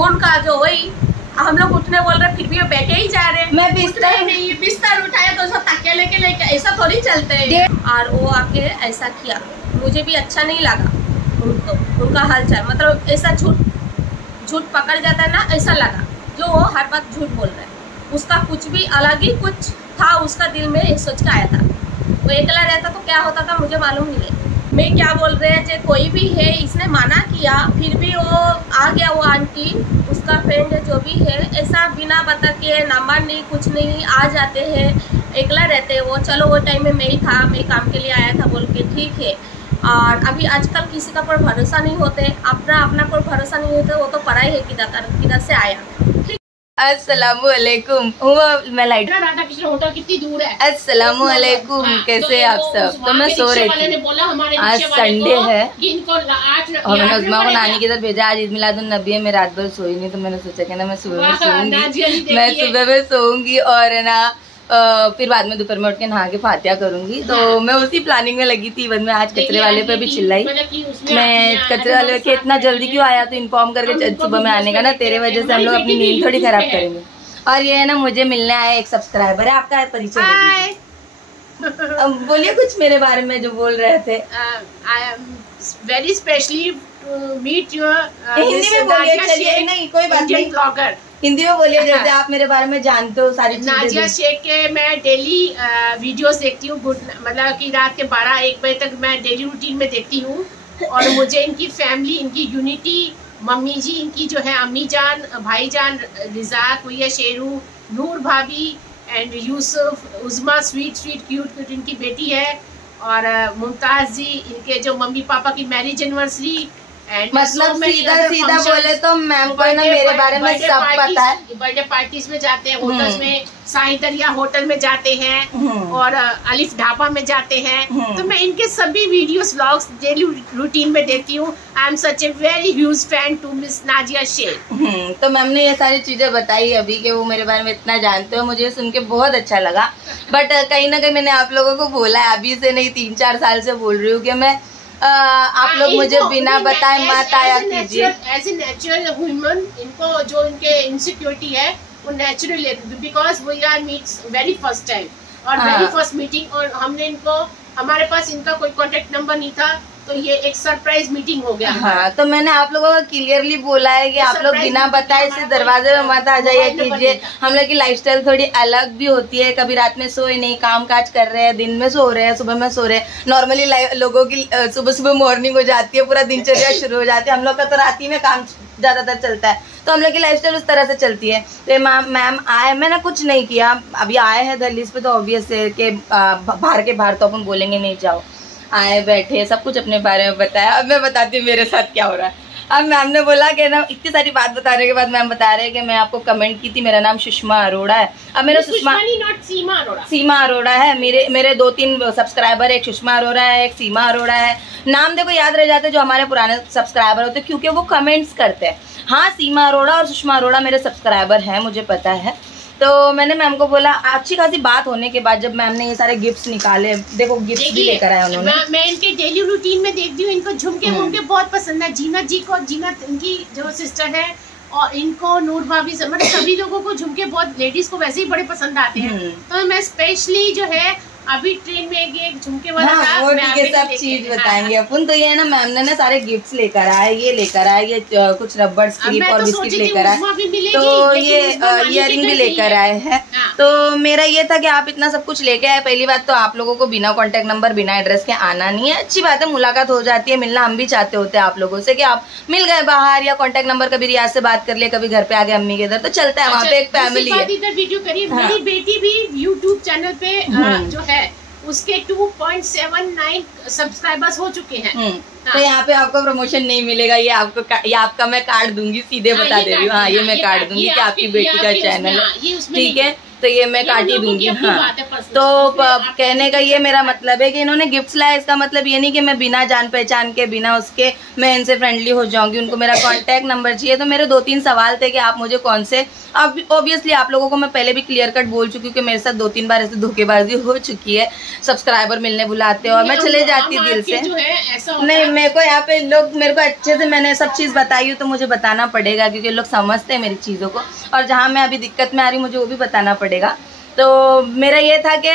उनका जो वही हम लोग उठने बोल रहे फिर भी वो बैठे ही जा रहे हैं। मैं बिस्तर नहीं, बिस्तर उठाया तो सब तकिया लेके ऐसा थोड़ी चलते हैं। और वो आके ऐसा किया, मुझे भी अच्छा नहीं लगा उनका हालचाल, मतलब ऐसा झूठ पकड़ जाता है ना, ऐसा लगा। जो वो हर बात झूठ बोल रहा है, उसका कुछ भी अलग ही कुछ था, उसका दिल में सोच के आया था। वो अकेला रहता तो क्या होता था मुझे मालूम नहीं है। मैं क्या बोल रहे हैं, जो कोई भी है इसने मना किया फिर भी वो आ गया, वो आंटी उसका फ्रेंड जो भी है, ऐसा बिना बता के नंबर नहीं कुछ नहीं आ जाते हैं, अकेला रहते हैं वो। चलो वो टाइम में मैं ही था, मैं काम के लिए आया था बोल के ठीक है। और अभी आजकल किसी का पर भरोसा नहीं होते, अपना पर भरोसा नहीं होता, वो तो पढ़ाई है किधर से आया। अस्सलामुअलैकुम। मैं लाइट राधा कृष्ण होटल कितनी दूर है। अस्सलामुअलैकुम, कैसे आप सब? तो मैं सो रही थी, आज संडे है और मैंने उस्मा को नानी की तरफ भेजा। आज ईद मिलादुन नबी है, मैं रात भर सोई नहीं तो मैंने सोचा कि ना मैं सुबह में सोऊंगी, मैं सुबह में सोऊंगी और है ना फिर बाद में दोपहर में उठ के नहा के फातिहा करूंगी। तो मैं उसी प्लानिंग में लगी थी। बस मैं आज कचरे वाले पे भी चिल्लाई, मैं कचरे वाले के इतना जल्दी क्यों आया, तो इन्फॉर्म करके सुबह में आने का ना, तेरे वजह से हम लोग अपनी नींद थोड़ी खराब करेंगे। और ये है ना मुझे मिलने आया एक सब्सक्राइबर है, आपका परिचय बोलिए कुछ मेरे बारे में जो बोल रहे थे। Very specially meet your Hindi में बोलिए, चलिए नहीं कोई बात नहीं, ब्लॉगर हिंदी में बोलिए जैसे आप मेरे बारे में जानते हो सारी चीजें। नाजिया शेख के मैं डेली वीडियोस देखती हूँ, मतलब कि रात के 12-1 बजे तक मैं डेली रूटीन में देखती हूँ। और मुझे इनकी फैमिली, इनकी यूनिटी, मम्मी जी इनकी जो है, अम्मी जान, भाई जान, रिजाक भैया, शेरू, नूर भाभी एंड यूसुफ, उज़मा स्वीट क्यूट इनकी बेटी है, और मुमताज जी इनके जो मम्मी पापा की मैरिज एनिवर्सरी। मतलब सीधा बोले तो मैम को ना मेरे बारे में सब पता है। बर्थडे पार्टीज में जाते हैं, होटल्स में, साई दरिया होटल में जाते हैं और अलिफ ढाबा में जाते हैं। तो मैं इनके सभी वीडियोस व्लॉग्स डेली रूटीन में देखती हूँ। I am such a very huge fan to miss Nazia Sheikh. तो मैम ने ये सारी चीजें बताई अभी कि वो मेरे बारे में इतना जानते हो, मुझे सुन के बहुत अच्छा लगा। बट कहीं ना कहीं मैंने आप लोगों को बोला है, अभी से नहीं 3-4 साल से बोल रही हूँ कि मैं आप लोग मुझे बिना बताए मत आया कीजिए। एज ए नेचुरल ह्यूमन, इनको जो इनके इनसिक्योरिटी है वो नेचुरल है, because we are meets very first time और वेरी फर्स्ट मीटिंग। और हमने इनको, हमारे पास इनका कोई कॉन्टेक्ट नंबर नहीं था, तो ये एक सरप्राइज मीटिंग हो गया। हाँ, तो मैंने आप लोगों को क्लियरली बोला है कि आप लोग बिना बताए इसे दरवाजे में मत आ जाइए कीजिए। हम लोग की लाइफस्टाइल थोड़ी अलग भी होती है, कभी रात में सोए नहीं, काम काज कर रहे हैं, दिन में सो रहे हैं, सुबह में सो रहे हैं। नॉर्मली लोगों की सुबह मॉर्निंग हो जाती है, पूरा दिनचर्या शुरू हो जाती है। हम लोग का तो रात ही में काम ज्यादातर चलता है, तो हम लोग की लाइफस्टाइल उस तरह से चलती है। तो मैम आए, मैंने कुछ नहीं किया, अभी आए हैं दहलीज पे, तो ऑब्वियस है कि बाहर के बाहर तो अपन बोलेंगे नहीं, जाओ आए बैठे सब कुछ अपने बारे में बताया। अब मैं बताती हूँ मेरे साथ क्या हो रहा है। अब मैम ने बोला कि ना इतनी सारी बात बताने के बाद मैम बता रहे हैं कि मैं आपको कमेंट की थी, मेरा नाम सुषमा अरोड़ा है। अब मेरा सीमा अरोड़ा है। मेरे 2-3 सब्सक्राइबर, एक सुषमा अरोड़ा है, एक सीमा अरोड़ा है। नाम देखो याद रह जाते जो हमारे पुराने सब्सक्राइबर होते, क्योंकि वो कमेंट्स करते हैं। हाँ, सीमा अरोड़ा और सुषमा अरोड़ा मेरे सब्सक्राइबर हैं, मुझे पता है। तो मैंने मैम को बोला, अच्छी खासी बात होने के बाद जब मैम ने ये सारे गिफ्ट्स निकाले, देखो गिफ्ट्स भी लेकर आए उन्होंने। मैं इनके डेली रूटीन में देखती हूँ, इनको झुमके बहुत पसंद है। जीनत जी को, जीनत इनकी जो सिस्टर है, और इनको नूर भाभी से, मतलब सभी लोगों को झुमके बहुत, लेडीज को वैसे ही बड़े पसंद आते हैं। तो मैं स्पेशली जो है अभी ट्रेन में एक झुमके वाला था, वो ठीक है, सब चीज बताएंगे अपन। तो ये ना मैम ने ना सारे गिफ्ट्स लेकर आए, ये लेकर आए, ये कुछ रबड़ स्ट्रिप और बिस्किट लेकर आए, तो ये इयररिंग भी लेकर आए हैं। तो मेरा ये था कि आप इतना सब कुछ लेके आए। पहली बात तो आप लोगों को बिना कॉन्टेक्ट नंबर, बिना एड्रेस के आना नहीं है, अच्छी बात है, मुलाकात हो जाती है, मिलना हम भी चाहते होते हैं आप लोगों से, कि आप मिल गए बाहर, या कॉन्टेक्ट नंबर कभी रियाज से बात कर लिया, कभी घर पे आ गए अम्मी के इधर, तो चलता है, वहाँ पे एक फैमिली है। वीडियो करिए, मेरी बेटी भी यूट्यूब चैनल पे जो है उसके 2.79 सब्सक्राइबर्स हो चुके हैं। तो यहाँ पे आपको प्रमोशन नहीं मिलेगा, ये आपका मैं कार्ड दूंगी, सीधे बता दे रही हूँ। हाँ, ये मैं कार्ड दूंगी कि आपकी बेटी का चैनल है, ठीक है। तो ये मैं काट ही दूंगी। हाँ, तो कहने का ये मेरा मतलब है कि इन्होंने गिफ्ट्स लाया, इसका मतलब ये नहीं कि मैं बिना जान पहचान के बिना उसके मैं इनसे फ्रेंडली हो जाऊंगी। उनको मेरा कांटेक्ट नंबर चाहिए। तो मेरे 2-3 सवाल थे कि आप मुझे कौन से, अब ऑब्वियसली आप लोगों को मैं पहले भी क्लियर कट बोल चुकी हूँ कि मेरे साथ 2-3 बार ऐसे धोखेबाजी हो चुकी है, सब्सक्राइबर मिलने बुलाते और मैं चले जाती हूँ दिल से। नहीं, मेरे को यहाँ पे लोग मेरे को अच्छे से मैंने सब चीज़ बताई हूँ तो मुझे बताना पड़ेगा, क्योंकि लोग समझते हैं मेरी चीज़ों को, और जहाँ मैं अभी दिक्कत में आ रही हूँ मुझे वो भी बताना पड़ेगा। तो मेरा ये था कि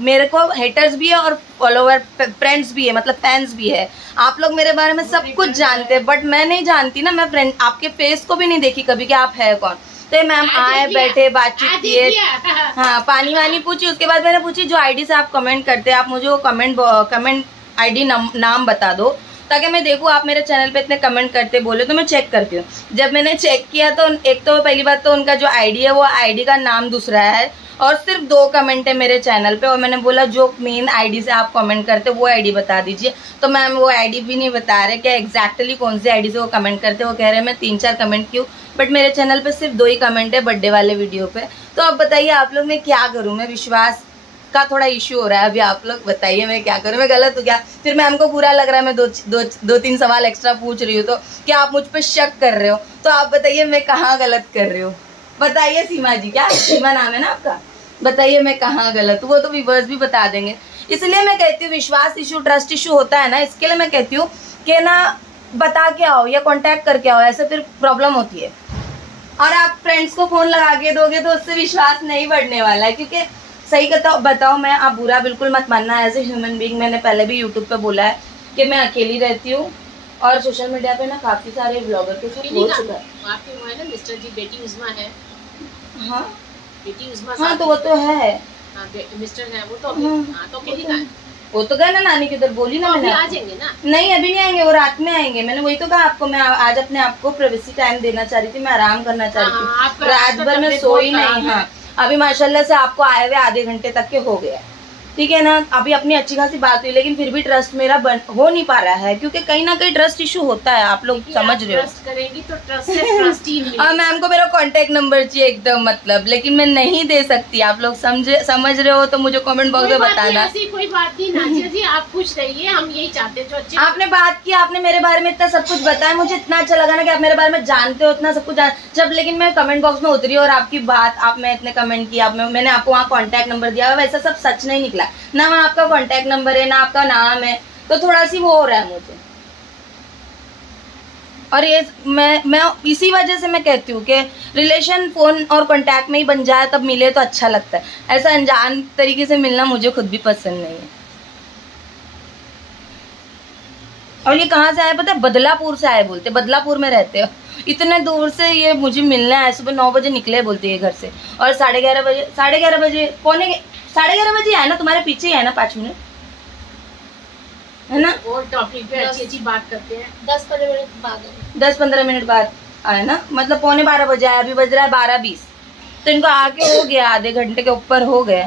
मेरे को हेटर्स भी है और फॉलोवर फ्रेंड्स भी है, मतलब फैंस भी है। आप लोग मेरे बारे में सब कुछ जानते हैं, बट मैं नहीं जानती ना, मैं फ्रेंड आपके फेस को भी नहीं देखी कभी कि आप है कौन। तो मैम आए, बैठे, बातचीत किए, हाँ, पानी वानी पूछी। उसके बाद मैंने पूछी जो आईडी से आप कमेंट करते हैं, आप मुझे वो कमेंट आईडी नाम बता दो ताकि मैं देखूँ आप मेरे चैनल पे इतने कमेंट करते बोले तो मैं चेक करती हूँ। जब मैंने चेक किया तो एक तो पहली बात तो उनका जो आईडी है वो आईडी का नाम दूसरा है और सिर्फ 2 कमेंट है मेरे चैनल पे। और मैंने बोला जो मेन आईडी से आप कमेंट करते वो आईडी बता दीजिए, तो मैम वो आईडी भी नहीं बता रहे कि एग्जैक्टली कौन सी आईडी से वो कमेंट करते। वो कह रहे हैं मैं 3-4 कमेंट की हूँ, बट मेरे चैनल पे सिर्फ 2 ही कमेंट है बर्थडे वाले वीडियो पे। तो अब बताइए आप लोग मैं क्या करूँ, मैं विश्वास का थोड़ा इश्यू हो रहा है अभी। आप लोग बताइए मैं क्या करूँ, मैं गलत हूँ क्या? फिर मैम को बुरा लग रहा है मैं 2-3 सवाल एक्स्ट्रा पूछ रही हूँ, तो क्या आप मुझ पर शक कर रहे हो? तो आप बताइए मैं कहाँ गलत कर रही हूँ, बताइए। सीमा जी, क्या सीमा नाम है ना आपका? बताइए मैं कहाँ गलत हूँ, वो तो व्यूअर्स भी बता देंगे। इसलिए मैं कहती हूँ विश्वास इशू, ट्रस्ट इशू होता है ना, इसके लिए मैं कहती हूँ कि ना बता के आओ या कांटेक्ट करके आओ, ऐसे फिर प्रॉब्लम होती है। और आप फ्रेंड्स को फोन लगा के दोगे तो उससे विश्वास नहीं बढ़ने वाला है, क्योंकि सही बताओ मैं, आप बुरा बिल्कुल मत मानना, एज ए ह्यूमन बीइंग मैंने पहले भी यूट्यूब पे बोला है कि मैं अकेली रहती हूँ और सोशल मीडिया पे ना काफी सारे ब्लॉगर के साथ हो चुका है। आपके वो है ना मिस्टर जी, बेटी उस्मा है। हाँ बेटी उस्मा, हाँ तो वो तो है, मिस्टर है वो तो। हाँ तो अकेली का वो तो गए ना नानी के उधर, बोली ना मैंने। आ जाएंगे ना? नहीं अभी नहीं आएंगे, वो रात में आएंगे। मैंने वही तो कहा आपको, मैं आज अपने आप को प्राइवेसी टाइम देना चाह रही थी, मैं आराम करना चाह रही थी, रात भर में सोई नहीं। हाँ, अभी माशाल्लाह से आपको आए हुए आधे घंटे तक के हो गया, ठीक है ना। अभी अपनी अच्छी खासी बात हुई, लेकिन फिर भी ट्रस्ट मेरा हो नहीं पा रहा है, क्योंकि कहीं ना कहीं ट्रस्ट इशू होता है, आप लोग समझ रहे हो। ट्रस्ट करेंगी तो ट्रस्ट से ट्रस्ट ही मिलेगा। और मैम को मेरा कांटेक्ट नंबर चाहिए एकदम, मतलब, लेकिन मैं नहीं दे सकती। आप लोग समझ रहे हो तो मुझे कमेंट बॉक्स में बताना। ऐसी कोई बात नहीं नाजिया जी, आप खुश रहिए, हम यही चाहते हैं। जो अच्छी आपने बात की, आपने मेरे बारे में इतना सब कुछ बताया, मुझे इतना अच्छा लगा ना कि आप मेरे बारे में जानते हो इतना सब कुछ जब लेकिन मैं कमेंट बॉक्स में उतरी और आपकी बात, मैं इतने कमेंट किया, मैंने आपको वहाँ कॉन्टेक्ट नंबर दिया, वैसा सब सच नहीं निकला ना। वहाँ आपका कांटेक्ट नंबर है ना आपका नाम है, तो थोड़ा सी वो हो रहा है मुझे। और ये मैं इसी वजह से मैं कहती हूँ कि रिलेशन फोन और कांटेक्ट में ही बन जाए, तब मिले तो अच्छा लगता है। ऐसा अनजान तरीके से मिलना मुझे खुद भी पसंद नहीं है। और ये कहाँ से आए पता है? बदलापुर से आए बोलते, बदलापुर में रहते हो, इतने दूर से ये मुझे मिलना है। सुबह 9 बजे निकले बोलते हैं घर से, और 11:30 बजे 11:30 बजे आए ना, तुम्हारे पीछे ही है ना, 5 मिनट है ना। और टॉपिक पे अच्छी बात करते हैं। 10-15 मिनट बाद आए ना, मतलब 11:45 बजे आए, अभी बज रहा है 12:20, तो इनको आके हो गया, आधे घंटे के ऊपर हो गया।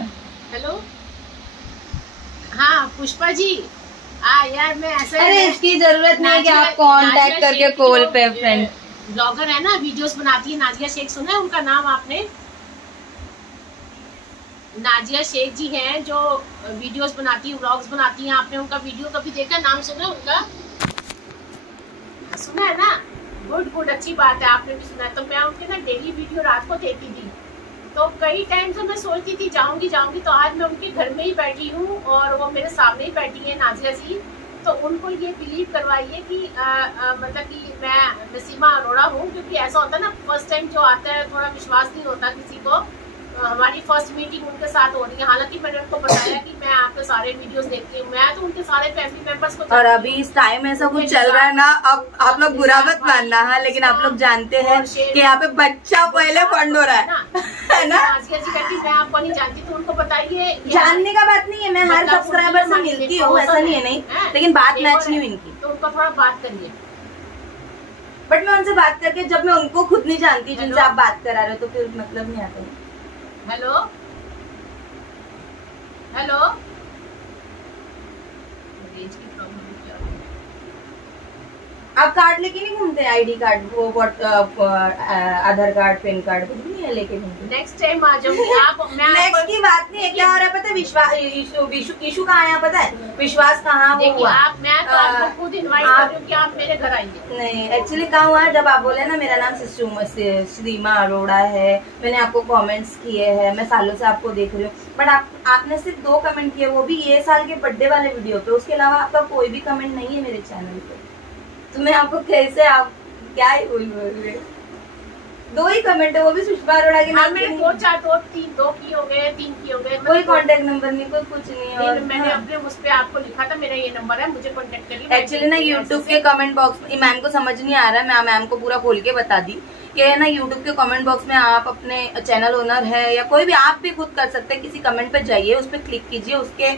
हेलो, हाँ पुष्पा जी, यार मैं ऐसा, अरे इसकी जरूरत नहीं है कि आप कांटेक्ट करके कॉल पे। फ्रेंड ब्लॉगर है ना, वीडियोस बनाती है, नाजिया शेख, सुना है उनका नाम आपने? नाजिया शेख जी हैं जो वीडियोस बनाती है, व्लॉग्स बनाती हैं। आपने उनका वीडियो कभी देखा, नाम सुना है उनका? सुना है ना? गुड, अच्छी बात है, आपने भी सुना है। तो मैं उनके ना डेली वीडियो रात को देखती थी, तो कई टाइम से मैं सोचती थी जाऊंगी, तो आज मैं उनके घर में ही बैठी हूँ और वो मेरे सामने ही बैठी है, नाजिया जी। तो उनको ये बिलीव करवाइए कि मतलब कि मैं सीमा अरोड़ा हूँ, क्योंकि ऐसा होता है ना, फर्स्ट टाइम जो आता है थोड़ा विश्वास नहीं होता किसी को। हमारी फर्स्ट मीटिंग उनके साथ हो रही है, हालांकि मैंने उनको बताया कि मैं आपके सारे वीडियोस देखती हूँ, मैं तो उनके सारे फैमिली मेंबर्स को। और अभी इस टाइम ऐसा कुछ चल रहा है ना, अब आप लोग बुरा मत मानना, हाँ, लेकिन आप लोग जानते हैं कि यहाँ पे बच्चा पहले फंड हो रहा है ना। मैं आपको नहीं जानती, तो उनको बताइए। जानने का बात नहीं है, मैं हर सब्सक्राइबर से मिलती हूँ, ऐसा नहीं है, नहीं, लेकिन बात मैच नहीं हुई इनकी, तो उनको थोड़ा बात करिए। बट मैं उनसे बात करके, जब मैं उनको खुद नहीं जानती जिनसे आप बात करा रहे हो, तो फिर मतलब नहीं आता। हेलो, रेंज की प्रॉब्लम क्या है? आप कार्ड लेके नहीं घूमते? आईडी कार्ड, वो आधार कार्ड, पैन कार्ड, कुछ नहीं मैं लेके नहीं। नेक्स्ट टाइम आ जाऊंगी आप। नेक्स्ट की बात नहीं है, क्या हो रहा है पता है, विश्वास इशू कहाँ है पता है, विश्वास कहाँ वो हुआ। मैं तो आपको खुद इनवाइट कर रही हूँ कि आप मेरे घर आइए। नहीं एक्चुअली कहाँ हुआ है, जब आप बोले ना मेरा नाम सीमा अरोड़ा है, मैंने आपको कमेंट्स किए हैं, मैं सालों से आपको देख रही हूँ, बट आपने सिर्फ 2 कमेंट किए, वो भी ये साल के बर्थडे वाले वीडियो पे, उसके अलावा आपका कोई भी कमेंट नहीं है मेरे चैनल पे। तो मैं आपको कैसे, आप क्या ही बोल रहे, 2 ही कमेंट है, वो भी सुषमा अरोड़ा के नाम। मेरे 2 की हो गए, 3 की हो गए, कोई कांटेक्ट नंबर नहीं, कोई कुछ नहीं है। और मैंने अपने उस पे आपको लिखा था मेरा ये नंबर है, मुझे कांटेक्ट करिए। एक्चुअली ना यूट्यूब के कमेंट बॉक्स में मैम को समझ नहीं आ रहा है, मैं मैम को पूरा खोल के बता दी कि है ना, यूट्यूब के कमेंट बॉक्स में आप अपने चैनल ओनर है या कोई भी, आप भी खुद कर सकते हैं, किसी कमेंट पे जाइए, उस पर क्लिक कीजिए, उसके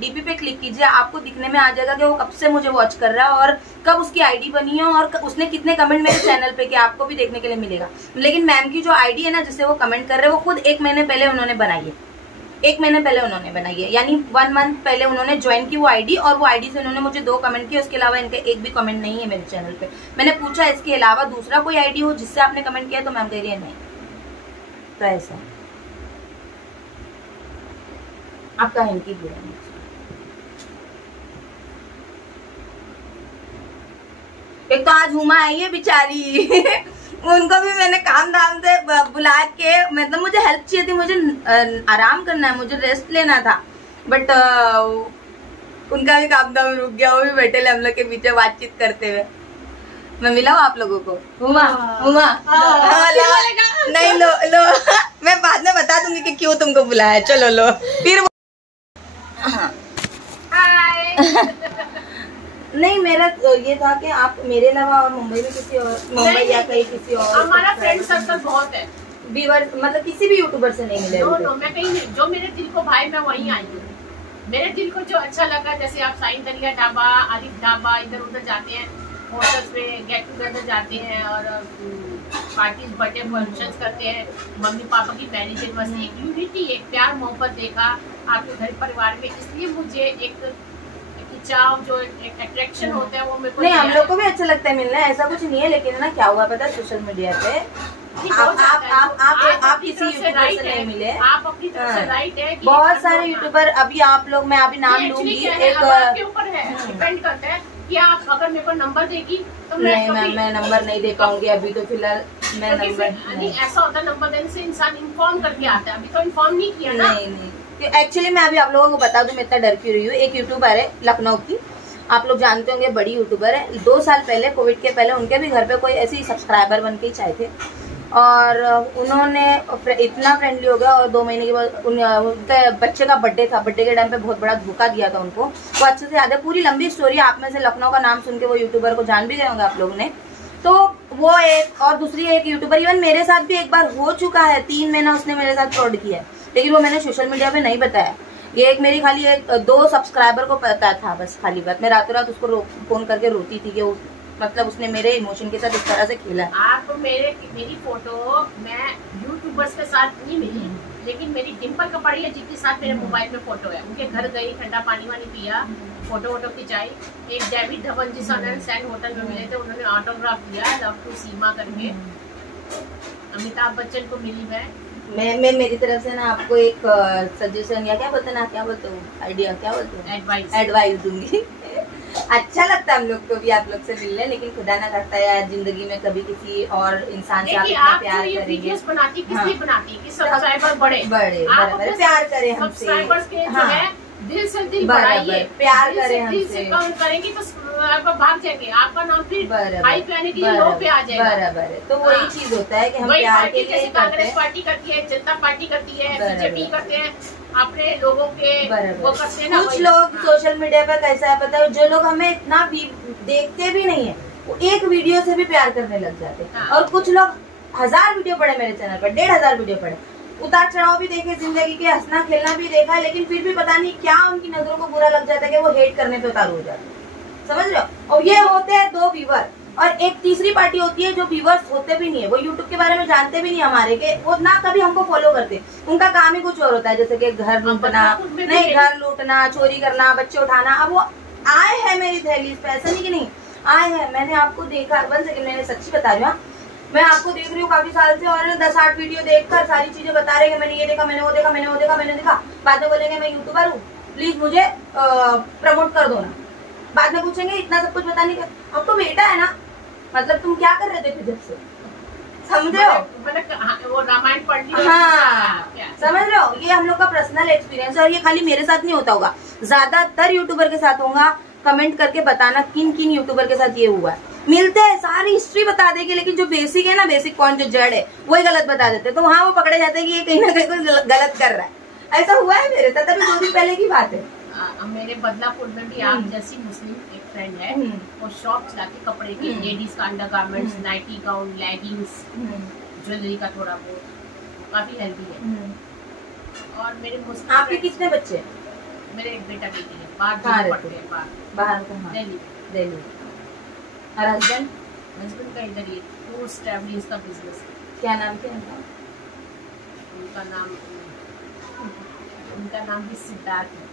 डीपी पे क्लिक कीजिए, आपको दिखने में आ जाएगा कि वो कब से मुझे वॉच कर रहा है और कब उसकी आईडी बनी है और उसने कितने कमेंट मेरे चैनल पे किए, आपको भी देखने के लिए मिलेगा। लेकिन मैम की जो आईडी है ना, जिससे वो कमेंट कर रहे हैं, वो खुद 1 महीने पहले उन्होंने बनाई है, 1 महीने पहले उन्होंने बनाई है, यानी 1 मंथ पहले उन्होंने ज्वाइन की वो आईडी, और वो आईडी से उन्होंने मुझे 2 कमेंट किए, उसके अलावा इनके एक भी कमेंट नहीं है मेरे चैनल पे। मैंने पूछा इसके अलावा दूसरा कोई आईडी हो जिससे आपने कमेंट किया, तो मैम कह रही है नहीं। तो ऐसा आपका इनकी बुरा नहीं। एक तो आज हुमा आई है बेचारी उनको भी मैंने काम धाम से बुला के, मतलब मुझे हेल्प चाहिए थी, मुझे आराम करना है, मुझे रेस्ट लेना था, बट उनका भी काम धाम रुक गया, वो भी बैठे हम लोग के पीछे बातचीत करते हुए। मैं मिला हूँ आप लोगों को, हुमा नहीं लो मैं बाद में बता दूंगी कि क्यों तुमको बुलाया, चलो लो फिर। नहीं मेरा ये था कि आप मेरे अलावा और मुंबई में किसी और, मुंबई या कहीं किसी और, हमारा फ्रेंड सर्कल बहुत है, व्यूअर मतलब किसी भी यूट्यूबर से नहीं मिले। मैं कहीं नहीं, जो मेरे दिल को भाई मैं वहीं आई हूँ, मेरे दिल को जो अच्छा लगा, जैसे आप साइन दरिया ढाबा, आरिफ ढाबा, इधर उधर जाते हैं, होटल्स में गेट टुगेदर जाते हैं और पार्टीज, बर्थडे फंक्शंस करते हैं, मम्मी पापा की मैरिज एनिवर्सरी, एक यूनिटी, एक प्यार मोहब्बत देखा आपके घर परिवार में, इसलिए मुझे एक चाव, जो एक अट्रैक्शन होता है वो मेरे को नहीं, हम लोग को भी अच्छा लगता है मिलना, ऐसा कुछ नहीं है, लेकिन ना क्या हुआ पता है, सोशल मीडिया पे आप किसी यूट्यूबर से नहीं मिले, आप अपनी तरफ से राइट है। बहुत सारे यूट्यूबर, अभी आप लोग, मैं अभी नाम लूंगी, एक आपके ऊपर है, डिपेंड करता है कि आप अगर मेरे को नंबर देगी तो नहीं मैम, मैं नंबर नहीं दे पाऊंगी अभी, तो फिलहाल मैं नंबर नहीं, ऐसा होता है नंबर देने से इंसान इन्फॉर्म करके आता है, अभी तो इन्फॉर्म नहीं किया ना। नहीं एक्चुअली मैं अभी आप लोगों को बता दूं मैं इतना डर क्यों रही हूँ। एक यूट्यूबर है लखनऊ की, आप लोग जानते होंगे, बड़ी यूट्यूबर है, 2 साल पहले कोविड के पहले उनके भी घर पे कोई ऐसे ही सब्सक्राइबर बन के ही चाहे थे, और उन्होंने इतना फ्रेंडली हो गया, और 2 महीने के बाद उनके बच्चे का बर्थडे था, बर्थडे के टाइम पे बहुत बड़ा धोखा दिया था उनको, वो अच्छे से याद है, पूरी लंबी स्टोरी। आप में से लखनऊ का नाम सुन के वो यूट्यूबर को जान भी गए होंगे आप लोगों ने। तो वो एक, और दूसरी एक यूट्यूबर, इवन मेरे साथ भी एक बार हो चुका है, 3 महीना उसने मेरे साथ फ्रॉड किया है, लेकिन वो मैंने सोशल मीडिया पे नहीं बताया। ये एक मेरी खाली 2 सब्सक्राइबर को पता था बस, खाली बात। मैं रातों रात उसको फोन करके रोती थी कि मतलब उसने मेरे इमोशन के साथ इस तरह से खेला। आप मेरी फोटो मैं यूट्यूबर्स के साथ नहीं मिली, लेकिन मेरी डिम्पल कपाड़िया जी के साथ मेरे मोबाइल में फोटो है, उनके घर गई, ठंडा पानी वानी पिया, फोटो खिंचाई। एक डेविड धवन जी सैन होटल में मिले थे, उन्होंने ऑटोग्राफ दिया, लव टू सीमा करके। अमिताभ बच्चन को मिली मैं मेरी तरफ से ना आपको एक सजेशन या क्या बोलते ना, क्या बोलते हो, आइडिया, क्या बोलते हो, एडवाइस दूंगी। अच्छा लगता है हम लोग को भी आप लोग से मिलने, लेकिन खुदा ना करता है जिंदगी में कभी किसी और इंसान से आप इतना प्यार करेंगे। बनाती किसलिए बनाती कि सब्सक्राइबर बड़े प्यार करें हमसे, दिल से दिल बढ़ाइए, प्यार करें हमसे, करेंगे तो भाग जाएंगे, आपका नाम फिर हाई पे आने के लिए लो पे आ जाएगा। बराबर है, तो वही चीज होता है कि हम प्यार के लिए कांग्रेस पार्टी करती है, जनता पार्टी करती है, बीजेपी करते हैं, अपने लोगों के वो करते हैं ना। कुछ लोग सोशल मीडिया पे कैसा है पता है, जो लोग हमें इतना देखते भी नहीं है, वो एक वीडियो से भी प्यार करने लग जाते हैं। और कुछ लोग 1000 वीडियो पड़े मेरे चैनल पर, 1500 वीडियो पड़े, उतार चढ़ाव भी देखे, जिंदगी के हंसना खेलना भी देखा है, लेकिन फिर भी पता नहीं क्या उनकी नजरों को बुरा लग जाता है कि वो हेट करने पे उतारू हो जाते हैं, समझ रहे हो। और ये होते हैं 2 व्यूवर, और एक तीसरी पार्टी होती है जो व्यूवर्स होते भी नहीं है, वो यूट्यूब के बारे में जानते भी नहीं हमारे के, वो ना कभी हमको फॉलो करते, उनका काम ही कुछ और होता है, जैसे कि घर लूटना, नहीं घर लूटना, चोरी करना, बच्चे उठाना। अब वो आए हैं मेरी दहलीज पे, ऐसा नहीं कि नहीं आए हैं, मैंने आपको देखा, 1 सेकंड मैंने सच्ची बता रही हूँ, मैं आपको देख रही हूँ काफी साल से और 10-8 वीडियो देखकर सारी चीजें बता रहे हैं कि मैंने ये देखा, मैंने वो देखा, मैंने वो देखा, मैंने देखा। बाद में बोलेंगे मैं यूट्यूबर हूँ, प्लीज मुझे प्रमोट कर दो ना। बाद में पूछेंगे इतना सब कुछ बताने का, अब तो बेटा है ना, मतलब तुम क्या कर रहे थे फिर जब से, समझ रहे हो? वो रामायण पढ़ ली। हाँ, समझ रहे हो? ये हम लोग का पर्सनल एक्सपीरियंस है और ये खाली मेरे साथ नहीं होता होगा, ज्यादातर यूट्यूबर के साथ होगा। कमेंट करके बताना किन किन यूट्यूबर के साथ ये हुआ है। मिलते हैं सारी हिस्ट्री बता देंगे, लेकिन जो बेसिक है ना, बेसिक पॉइंट जो जड़ है वही गलत बता देते हैं, तो वहाँ वो पकड़े जाते हैं कि ये कहीं ना कहीं कोई गलत कर रहा है। ऐसा हुआ है मेरे साथ, अभी 2 दिन पहले की बात है। मेरे बदलापुर में भी आप जैसी मुस्लिम एक फ्रेंड है, वो शॉप चलाती कपड़े की, लेडीज का undergarments, nighty gown, leggings, jewellery का थोड़ा बहुत, काफी हेल्दी है। और मेरे मुस्लिम, आपके कितने बच्चे? मेरे एक बेटा बेटी है, बाहर पढ़ते हैं, बाहर दिल्ली। और हस्बैंड? हस्बैंड का इधर ही टूर्स ट्रैवलिंग का बिजनेस है। क्या नाम क्या है उनका नाम भी सिद्धार्थ है।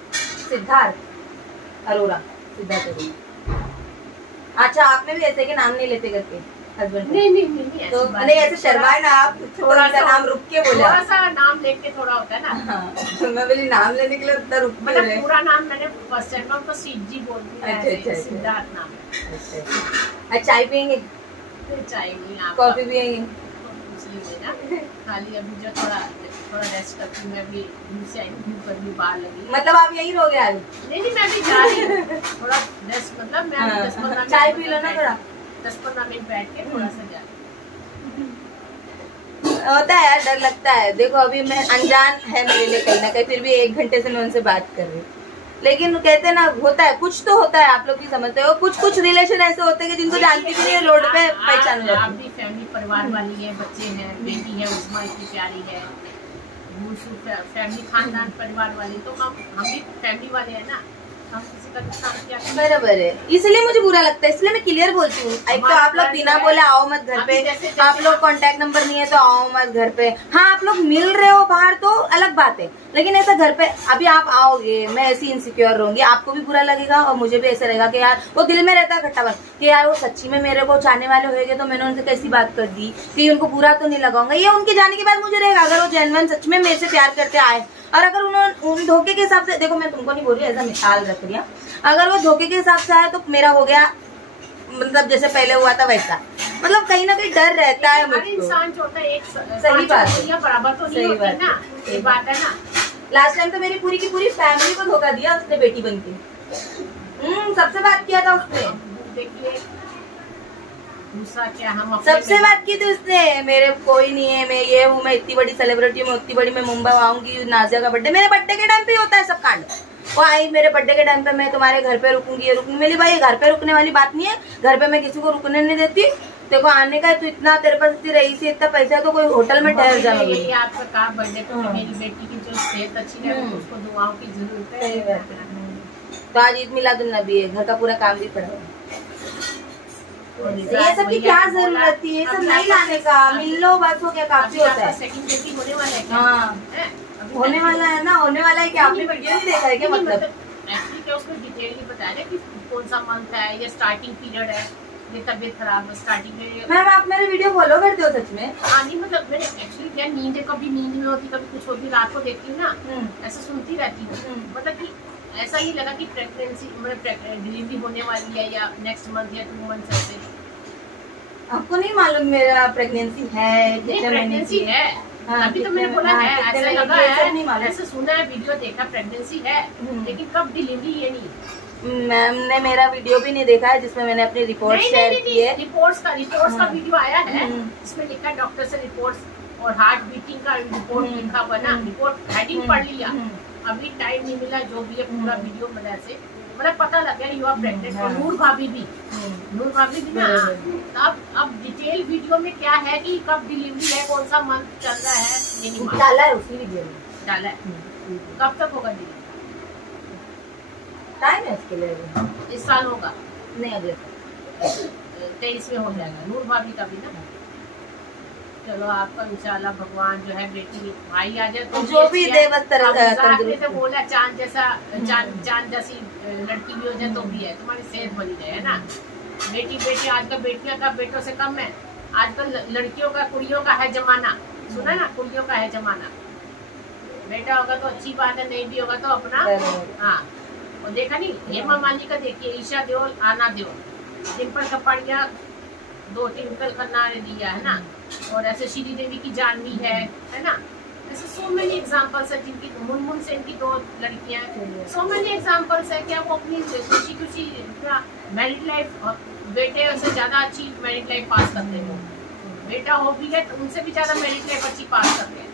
सिद्धार्थ अरोड़ा, सिद्धार्थ अरोड़ा। अच्छा, आपने भी ऐसे के नाम नहीं लेते करके हस्बैंड? नहीं तो नहीं, ऐसे शर्माए ना आप, थोड़ा सा नाम रुक के बोला, थोड़ा सा नाम लेके थोड़ा होता है ना। हाँ, मैं बोली नाम लेने के लिए उतना रुक के बोले। मतलब पूरा नाम मैंने फर्स्ट टाइम में तो सीट जी बोलती है। अच्छा, सिद्धार्थ नाम है। अच्छा, चाय पियेंगे? चाय नहीं, आप कॉफी पियेंगे? खाली अभी जो थोड़ा रेस्ट करती हूँ, मैं भी से आई हूँ, गर्मी बाहर लगी। मतलब आप यही रहोगे आज? नहीं, मैं भी जा रही हूँ थोड़ा रेस्ट, मतलब मैं 10-15 मिनट चाय पी लो ना, थोड़ा 10-15 मिनट बैठ के थोड़ा सा जा। होता है यार, डर लगता है। देखो अभी मैं अनजान है मेरे लिए कहीं ना कहीं, फिर भी 1 घंटे से मैं उनसे बात कर रही हूँ, लेकिन कहते हैं ना, होता है कुछ तो होता है, आप लोग भी समझते हो। कुछ रिलेशन ऐसे होते हैं कि जिनको जानती भी नहीं है, रोड पे पहचान लो। आप भी फैमिली परिवार वाली है, बच्चे हैं, बेटी है, उस्मा इतनी प्यारी है, फैमिली खानदान परिवार वाली, तो हम भी फैमिली वाले हैं ना, हम किसी का नुकसान क्या। बराबर है, इसलिए मुझे बुरा लगता है, इसलिए मैं क्लियर बोलती हूँ। एक तो आप लोग बिना बोले आओ मत घर पे, आप लोग कांटेक्ट नंबर नहीं है तो आओ मत घर पे। हाँ, आप लोग मिल रहे हो बाहर तो अलग बात है, लेकिन ऐसा घर पे अभी आप आओगे, मैं ऐसी इनसिक्योर रहूंगी, आपको भी बुरा लगेगा और मुझे भी ऐसा रहेगा कि यार वो दिल में रहता है खट्टा बस कि यार वो सच्ची में मेरे को चाहने वाले होंगे तो मैंने उनसे कैसी बात कर दी कि उनको बुरा तो नहीं लगाऊंगा। ये उनके जाने के बाद मुझे रहेगा, अगर वो जेन्युइन सच में मेरे से प्यार करते आए, और अगर उन्होंने उन धोखे के हिसाब से, देखो मैं तुमको नहीं बोल रही, ऐसा मिसाल रख रही हूँ, अगर वो धोखे के हिसाब से आए तो मेरा हो गया, मतलब जैसे पहले हुआ था वैसा, मतलब कहीं ना कहीं डर रहता है मुझको। इंसान जो होता है एक सही बात है, बराबर तो नहीं होती ना, ये बात है ना। लास्ट टाइम तो मेरी पूरी की पूरी फैमिली को धोखा दिया उसने, बेटी बनके। सबसे बात किया था उसने, देखिए दूसरा क्या, हम सबसे बात की थी उसने, मेरे कोई नहीं है, मैं ये हूँ, मैं इतनी बड़ी सेलिब्रिटी हूँ, मैं उतनी बड़ी, मैं मुंबई आऊंगी, नाजिया का बर्थडे, मेरे बर्थडे के टाइम पे होता है सब कांड। वो आई मेरे बर्थडे के टाइम पे, मैं तुम्हारे घर पे रुकूंगी, ये रुकूंगी। मेरी भाई घर पे रुकने वाली बात नहीं है, घर पे मैं किसी को रुकने नहीं देती। देखो आने का तो इतना, तेरे पास इतनी रही से इतना पैसा है तो कोई होटल में ठहर जाओगे। आपका कहा बर्थडे पे मेरी बेटी की जो सेहत अच्छी है, उसको दुआओं की जरूरत है। तो आज ईद मिलादुन्नबी है, घर का पूरा काम भी पड़ा है, ये सब की क्या जरूरत थी, ये सब नहीं लाने का, मिल लो बस, हो क्या काफी होता है। सेकंड बेबी होने वाला है क्या? हाँ, होने वाला है ना, होने वाला है क्या? आपने वीडियो नहीं देखा है क्या? मतलब एक्चुअली क्या उसको डिटेल नहीं बताया ना कि कौन सा मंथ है, ये स्टार्टिंग पीरियड है, ये तबीयत खराब है स्टार्टिंग में। मैम आप मेरे वीडियो फॉलो करते हो सच में? हाँ, नहीं मतलब मैंने एक्चुअली क्या, नींद कभी नींद में होती, कभी कुछ होती, रात को देखती हूँ ना, ऐसा सुनती रहती हूँ, मतलब कि ऐसा ही लगा कि प्रेगनेंसी, मतलब डिलीवरी होने वाली है या नेक्स्ट मंथ या 2 मंथ ऐसे। आपको नहीं मालूम मेरा प्रेगनेंसी है? प्रेगनेंसी है, अभी तो मैंने बोला है, ऐसा लगा है, ऐसा सुना है, वीडियो देखा, प्रेगनेंसी है, लेकिन कब डिलीवरी ये नहीं। मैम ने मेरा वीडियो भी नहीं देखा है जिसमें मैंने अपनी रिपोर्ट शेयर की है। रिपोर्ट्स का वीडियो आया है, इसमें लिखा है डॉक्टर से रिपोर्ट्स और हार्ट बीटिंग का रिपोर्ट लिखा हुआ ना, रिपोर्ट हेडिंग पढ़ लिया, अभी टाइम नहीं मिला, जो भी है पूरा वीडियो में से मतलब पता लग गया यू आर प्रेग्नेंट। और नूर भाभी भी ना, अब डिटेल वीडियो में क्या है कि कब डिलीवरी है, कौन सा मंथ चल रहा है, ये नहीं डाला है, उसी वीडियो में डाला है। कब तक होगा डिलीवरी? टाइम है इसके लिए, इस साल होगा नहीं, अगले 23 में हो जाएगा। नूर भाभी का भी ना, चलो आपका इंशाल्लाह भगवान जो है बेटी भाई आ जाए तो जो भी दे बस तरह बोला, चांद जैसा चांद जैसी लड़की भी हो जाए तो भी है, तुम्हारी सेहत बनी रहे, है ना। बेटी आज का बेटियां का बेटों से कम है, आजकल लड़कियों का कुड़ियों का है जमाना, सुना ना, कुड़ियों का है जमाना। बेटा होगा तो अच्छी बात है, नहीं भी होगा तो अपना। हाँ, और देखा नहीं हेमा मालिनी का, देखिए ईशा देओल, आना देओल, डिम्पल कपाड़िया, 2 ट्विंकल खन्ना ने दिया है ना, और ऐसे श्रीदेवी की जानवी है ना, ऐसे सो मेनी एग्जाम्पल्स है जिनकी, मुनमुन सेन की 2 लड़कियां, सो मेनी एग्जाम्पल्स है। क्या वो अपनी खुशी खुशी मैरिड लाइफ, बेटे से ज्यादा अच्छी मैरिड लाइफ पास करते हैं, बेटा हो भी है तो उनसे भी ज्यादा मैरिड लाइफ अच्छी पास करते हैं।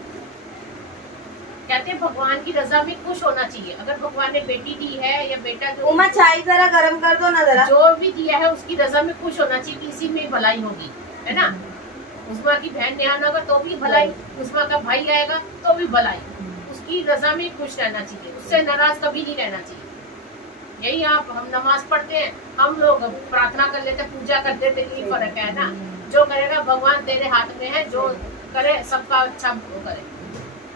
कहते हैं भगवान की रजा में खुश होना चाहिए। अगर भगवान ने बेटी दी है या बेटा, जो उमा चाय जरा गर्म कर दो ना जरा, जो भी दिया है उसकी रजा में खुश होना चाहिए कि इसी में भलाई होगी, है ना। उस्मा की बहन नेहा होगा तो भी भलाई, उस्मा का भाई आएगा तो भी भलाई, उसकी रजा में खुश रहना चाहिए, उससे नाराज कभी नहीं रहना चाहिए। यही आप, हम नमाज पढ़ते हैं, हम लोग प्रार्थना कर लेते, पूजा कर देते, यही फर्क है ना। जो करेगा भगवान तेरे हाथ में है, जो करे सबका अच्छा वो करे।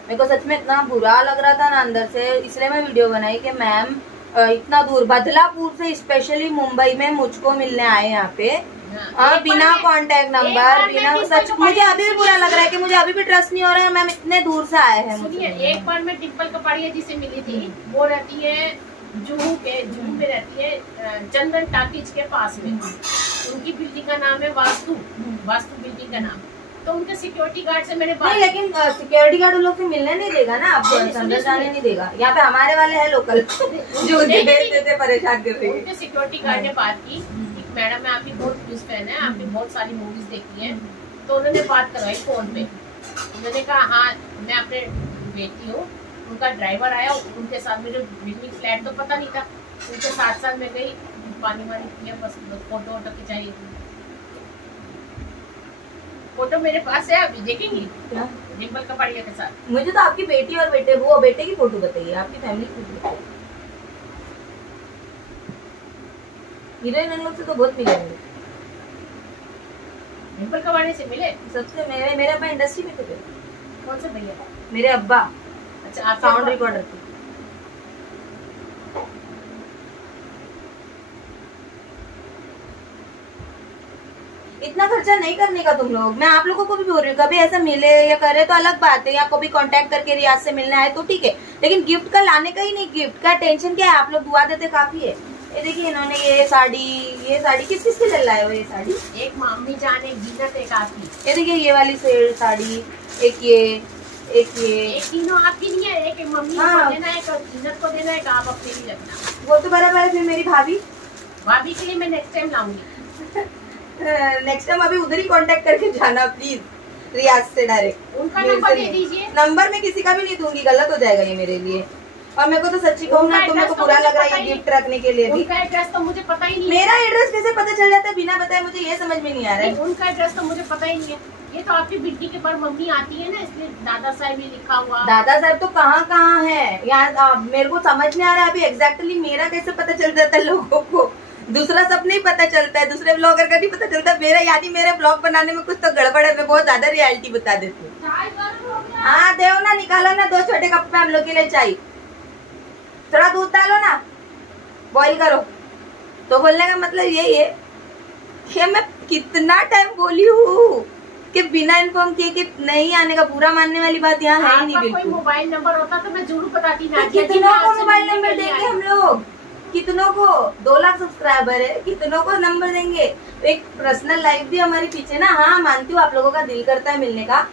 मेरे को सच में इतना बुरा लग रहा था ना अंदर से, इसलिए मैं वीडियो बनाई कि मैम इतना दूर बदलापुर से स्पेशली मुंबई में मुझको मिलने आए यहाँ पे, बिना कांटेक्ट नंबर, बिना, सच मुझे अभी भी बुरा लग रहा है कि मुझे अभी भी ट्रस्ट नहीं हो रहा है, मैम इतने दूर से आए हैं। सुनिए, एक बार मैं डिम्पल कपाड़िया जी से मिली थी, वो रहती है जुहू में रहती है, चंदन टाकीज के पास में। उनकी बिल्डिंग का नाम है वास्तु बिल्डिंग का नाम। तो उनके सिक्योरिटी गार्ड से मैंने बात, लेकिन सिक्योरिटी गार्ड उन लोग से मिलने नहीं देगा ना, आपको अंदर जाने नहीं देगा। यहाँ पे हमारे वाले हैं लोकल जो देते परेशान कर रहे हैं। उनके सिक्योरिटी गार्ड ने बात की, मैडम मैं आपकी बहुत न्यूज फैन है, आपकी बहुत सारी मूवीज देखी है। तो उन्होंने बात करवाई फोन पे, उन्होंने कहा हाँ मैं अपने बेटी हूँ। उनका ड्राइवर आया, उनके साथ मेरे बिल्डिंग फ्लैट तो पता नहीं था, उनके साथ में गई, पानी वानी किया, बस फोटो वोटो खिंचाई। फोटो मेरे पास है, अभी देखेंगी क्या डिम्पल कपाड़िया के साथ। मुझे तो आपकी बेटी और बेटे की फोटो बताइए, आपकी फैमिली की फोटो बताइए। हीरोइन लोग से तो बहुत मिले होंगे। डिम्पल कपाड़िया से मिले सबसे, मेरे अब्बा इंडस्ट्री में थे। कौन से भैया? मेरे अब्बा। अच्छा, आप साउंड रिकॉर्डर थे। इतना खर्चा नहीं करने का तुम लोग, मैं आप लोगों को भी बोल रही हूँ। कभी ऐसा मिले या करे तो अलग बात है, या कभी कांटेक्ट करके रियाज से मिलना है तो ठीक है, लेकिन गिफ्ट का लाने का ही नहीं। गिफ्ट का टेंशन क्या है, आप लोग दुआ देते काफी है। ये देखिए इन्होंने ये साड़ी किस किस के लिए लाए हो? ये साड़ी एक मम्मी जान, एक जीनत, एक आपकी। ये देखिए ये वाली साड़ी, एक ये तीनों आपकी नहीं है, एक मम्मी को देना है, एक जीनत को देना है, एक आप अपने लिए रखना। वो तो बराबर है। फिर मेरी भाभी के लिए मैं नेक्स्ट टाइम लाऊंगी। नेक्स्ट टाइम अभी उधर ही कांटेक्ट करके जाना प्लीज, रियाज से डायरेक्ट। उनका नंबर दे दीजिए। नंबर मैं किसी का भी नहीं दूंगी, गलत हो जाएगा ये मेरे लिए। और मेरे को तो सच्ची कहूँ ना, तुम्हें को बुरा लग रहा है ये गिफ्ट रखने के लिए भी। उनका एड्रेस तो मुझे पता ही नहीं। मेरा एड्रेस कैसे पता चल जाता है बिना बताए? मुझे ये समझ में नहीं आ रहा है। उनका एड्रेस तो मुझे पता ही नहीं है। ये तो आपकी बिल्डिंग के पर मम्मी आती है ना, इसलिए दादा साहब ही लिखा हुआ। दादा साहब तो कहाँ है यहाँ, मेरे को समझ नहीं आ रहा है अभी एग्जैक्टली मेरा कैसे पता चल जाता है लोगों को। दूसरा सब नहीं पता चलता है, दूसरे ब्लॉगर का नहीं पता चलता, मेरा यानी मेरे ब्लॉग बनाने में कुछ तो गड़बड़ है। मैं बहुत ज्यादा रियलिटी बता देती हूँ। हाँ देव ना, निकालो ना 2 छोटे कप में हम लोग के लिए चाय, थोड़ा दूध डालो ना, बॉईल करो। तो बोलने का मतलब यही है कि मैं कितना टाइम बोली हूँ कि बिना इन्फॉर्म किए कि नहीं आने का। पूरा मानने वाली बात यहाँ है ही नहीं बिल्कुल। कोई मोबाइल नंबर होता तो मैं जरूर बताती ना। कितनों को मोबाइल नंबर देंगे हम लोग? कितनों को? 2 लाख सब्सक्राइबर है, कितनों को नंबर देंगे? एक पर्सनल लाइफ भी हमारी पीछे ना। हाँ मानती हूँ आप लोगों का दिल करता है मिलने का,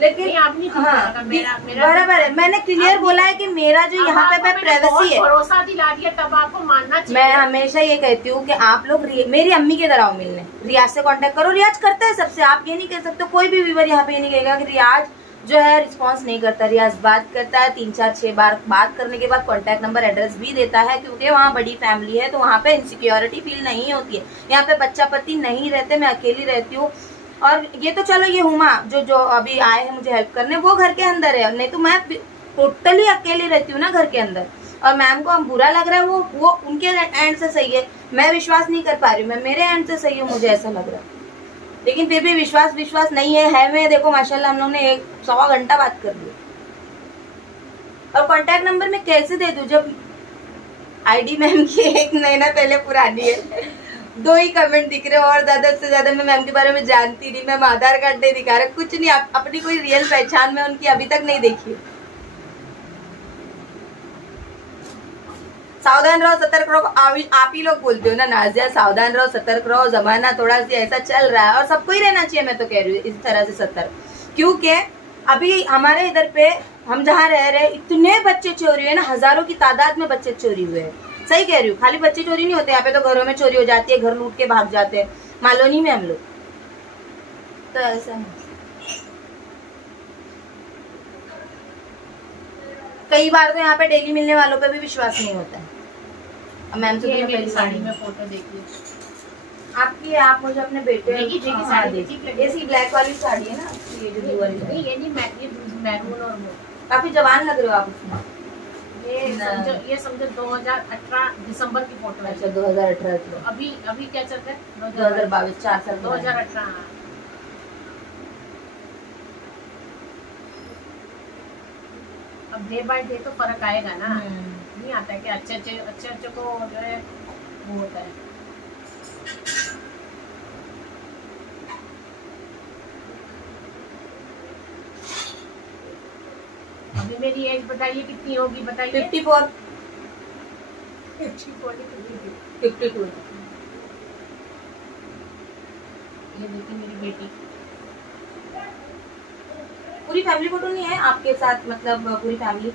लेकिन हाँ बराबर है। मैंने क्लियर बोला है कि मेरा जो यहाँ पे प्राइवेसी है, भरोसा दिला दिया, तब आपको मानना चाहिए। मैं हमेशा ये कहती हूँ कि आप लोग मेरी अम्मी के तरह आओ मिलने, रियाज से कांटेक्ट करो। रियाज करता है सबसे, आप ये नहीं कह सकते। कोई भी व्यूअर यहाँ पे ये नहीं कहेगा कि रियाज जो है रिस्पांस नहीं करता। रियाज बात करता है, 3 4 6 बार बात करने के बाद कांटेक्ट नंबर एड्रेस भी देता है, क्योंकि वहाँ बड़ी फैमिली है तो वहाँ पे इनसिक्योरिटी फील नहीं होती है। यहाँ पे बच्चा पति नहीं रहते, मैं अकेली रहती हूँ। और ये तो चलो ये हुमा जो अभी आए हैं मुझे हेल्प करने, वो घर के अंदर है, नहीं तो मैं टोटली अकेली रहती हूँ ना घर के अंदर। और मैम को बुरा लग रहा है, वो उनके एंड से सही है, मैं विश्वास नहीं कर पा रही हूँ। मैं मेरे एंड से सही हूँ, मुझे ऐसा लग रहा है, लेकिन फिर भी विश्वास नहीं है। मैं देखो माशाल्लाह हम लोग ने 1-1.25 घंटा बात कर ली। और कांटेक्ट नंबर मैं कैसे दे दूं जब आईडी मैम की 1 महीना पहले पुरानी है। 2 ही कमेंट दिख रहे और ज्यादा से ज्यादा मैं मैम के बारे में जानती नहीं, मैम आधार कार्ड नहीं दिखा रहा, कुछ नहीं, अपनी कोई रियल पहचान में उनकी अभी तक नहीं देखी। सावधान रहो, सतर्क रहो, आप ही लोग बोलते हो ना नाजिया, सावधान रहो, सतर्क रहो, जमाना थोड़ा सा ऐसा चल रहा है और सबको ही रहना चाहिए। मैं तो कह रही हूँ इस तरह से सतर्क, क्योंकि अभी हमारे इधर पे हम जहाँ रह रहे इतने बच्चे चोरी हुए ना, हजारों की तादाद में बच्चे चोरी हुए हैं। सही कह रही हूँ, खाली बच्चे चोरी नहीं होते यहाँ पे, तो घरों में चोरी हो जाती है, घर लूट के भाग जाते हैं मालोनी में हम लोग। तो ऐसा है, कई बार तो यहाँ पे डेली मिलने वालों पे भी विश्वास नहीं होता है। मैम से मेरी साड़ी में फोटो देखिए आपकी, आप मुझे अपने बेटे ऐसी ब्लैक वाली साड़ी है ना, ये जो ब्लू वाली साड़ी, ये नहीं मैरून और वो काफी जवान लग रहे हो आप उसमें। ये समझो 2018 दिसंबर की फोटो है। अच्छा 2018 की। अभी क्या चल रहा है? 2022, 4 साल 2018। अब डे बाय डे तो फर्क आएगा ना, नहीं आता है कि अच्छे को जो है वो होता है। अभी मेरी एज बताइए कितनी होगी, बताइए। 54। 52। ये देखिए मेरी बेटी। पूरी फैमिली फोटो नहीं है आपके साथ, मतलब पूरी फैमिली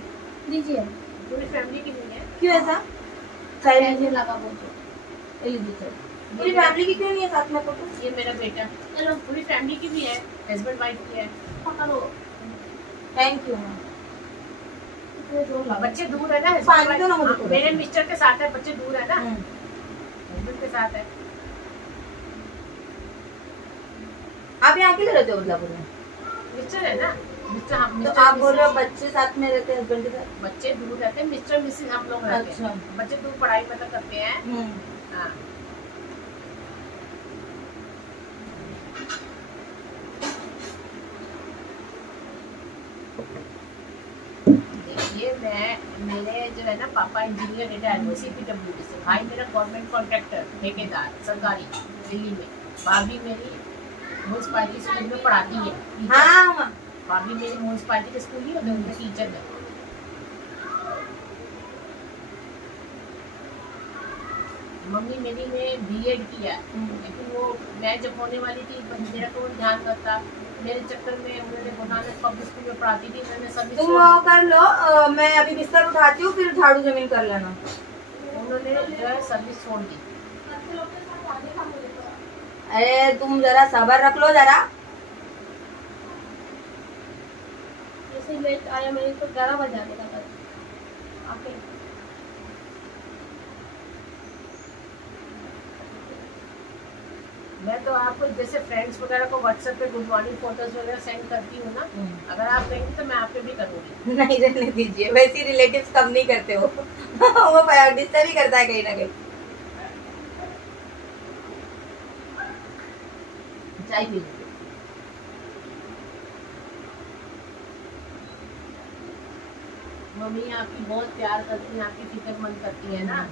लीजिए, पूरी फैमिली की नहीं है। क्यों ऐसा? लगा वो पूरी फैमिली की क्यों नहीं है साथ में फोटो? ये मेरा बेटा, चलो पूरी फैमिली की भी है, हस्बैंड वाइफ की है। पकड़ो। Thank you. बच्चे दूर है ना, मेरे मिस्टर के साथ है, बच्चे दूर है ना, हस्बैंड के साथ है। आप यहाँ अकेले रहते हो बदलापुर में? मिस्टर है ना, मिस्टर तो आप बोल रहे हो बच्चे साथ में रहते हैं, हस्बैंड के साथ? बच्चे दूर रहते हैं, मिस्टर मिसेज हम लोग रहते हैं। बच्चे दूर पढ़ाई मतलब करते हैं। हाँ। मेरे जो है ना पापा इंजीनियर रिटायर्ड हुए CPWD से, भाई मेरा गवर्नमेंट कॉन्ट्रैक्टर ठेकेदार सरकारी दिल्ली में, भाभी मेरी म्यूनसिपालिटी स्कूल में पढ़ाती है। हाँ, भाभी मेरी म्यूनसिपालिटी के स्कूल ही होते उनके टीचर है। मम्मी मेरी ने B.Ed किया, लेकिन वो मैं जब होने वाली थी मेरा कौन ध्यान करता, मेरे चक्कर में उन्होंने बुढ़ाने पब्लिक स्कूल में पढ़ाती थी, मैंने सर्विस तुम वो कर लो, मैं अभी बिस्तर उठाती हूँ, फिर झाड़ू जमीन कर लेना। उन्होंने जो है सर्विस छोड़ दी। अरे तुम जरा सब्र रख लो जरा। जैसे लेट आया मेरे को 11 बजाने का था आके। मैं तो आपको जैसे फ्रेंड्स वगैरह को व्हाट्सएप पे गुड मॉर्निंग फोटोज वगैरह सेंड करती हूँ ना, अगर आप कहेंगे तो मैं आप पे भी करूँगी। नहीं रहने दीजिए, वैसे रिलेटिव्स कम नहीं करते हो वो डिस्टर्ब ही करता है कहीं ना कहीं। चाय पी लीजिए। मम्मी आपकी बहुत प्यार करती है, आपकी फिक्रमंद करती है ना।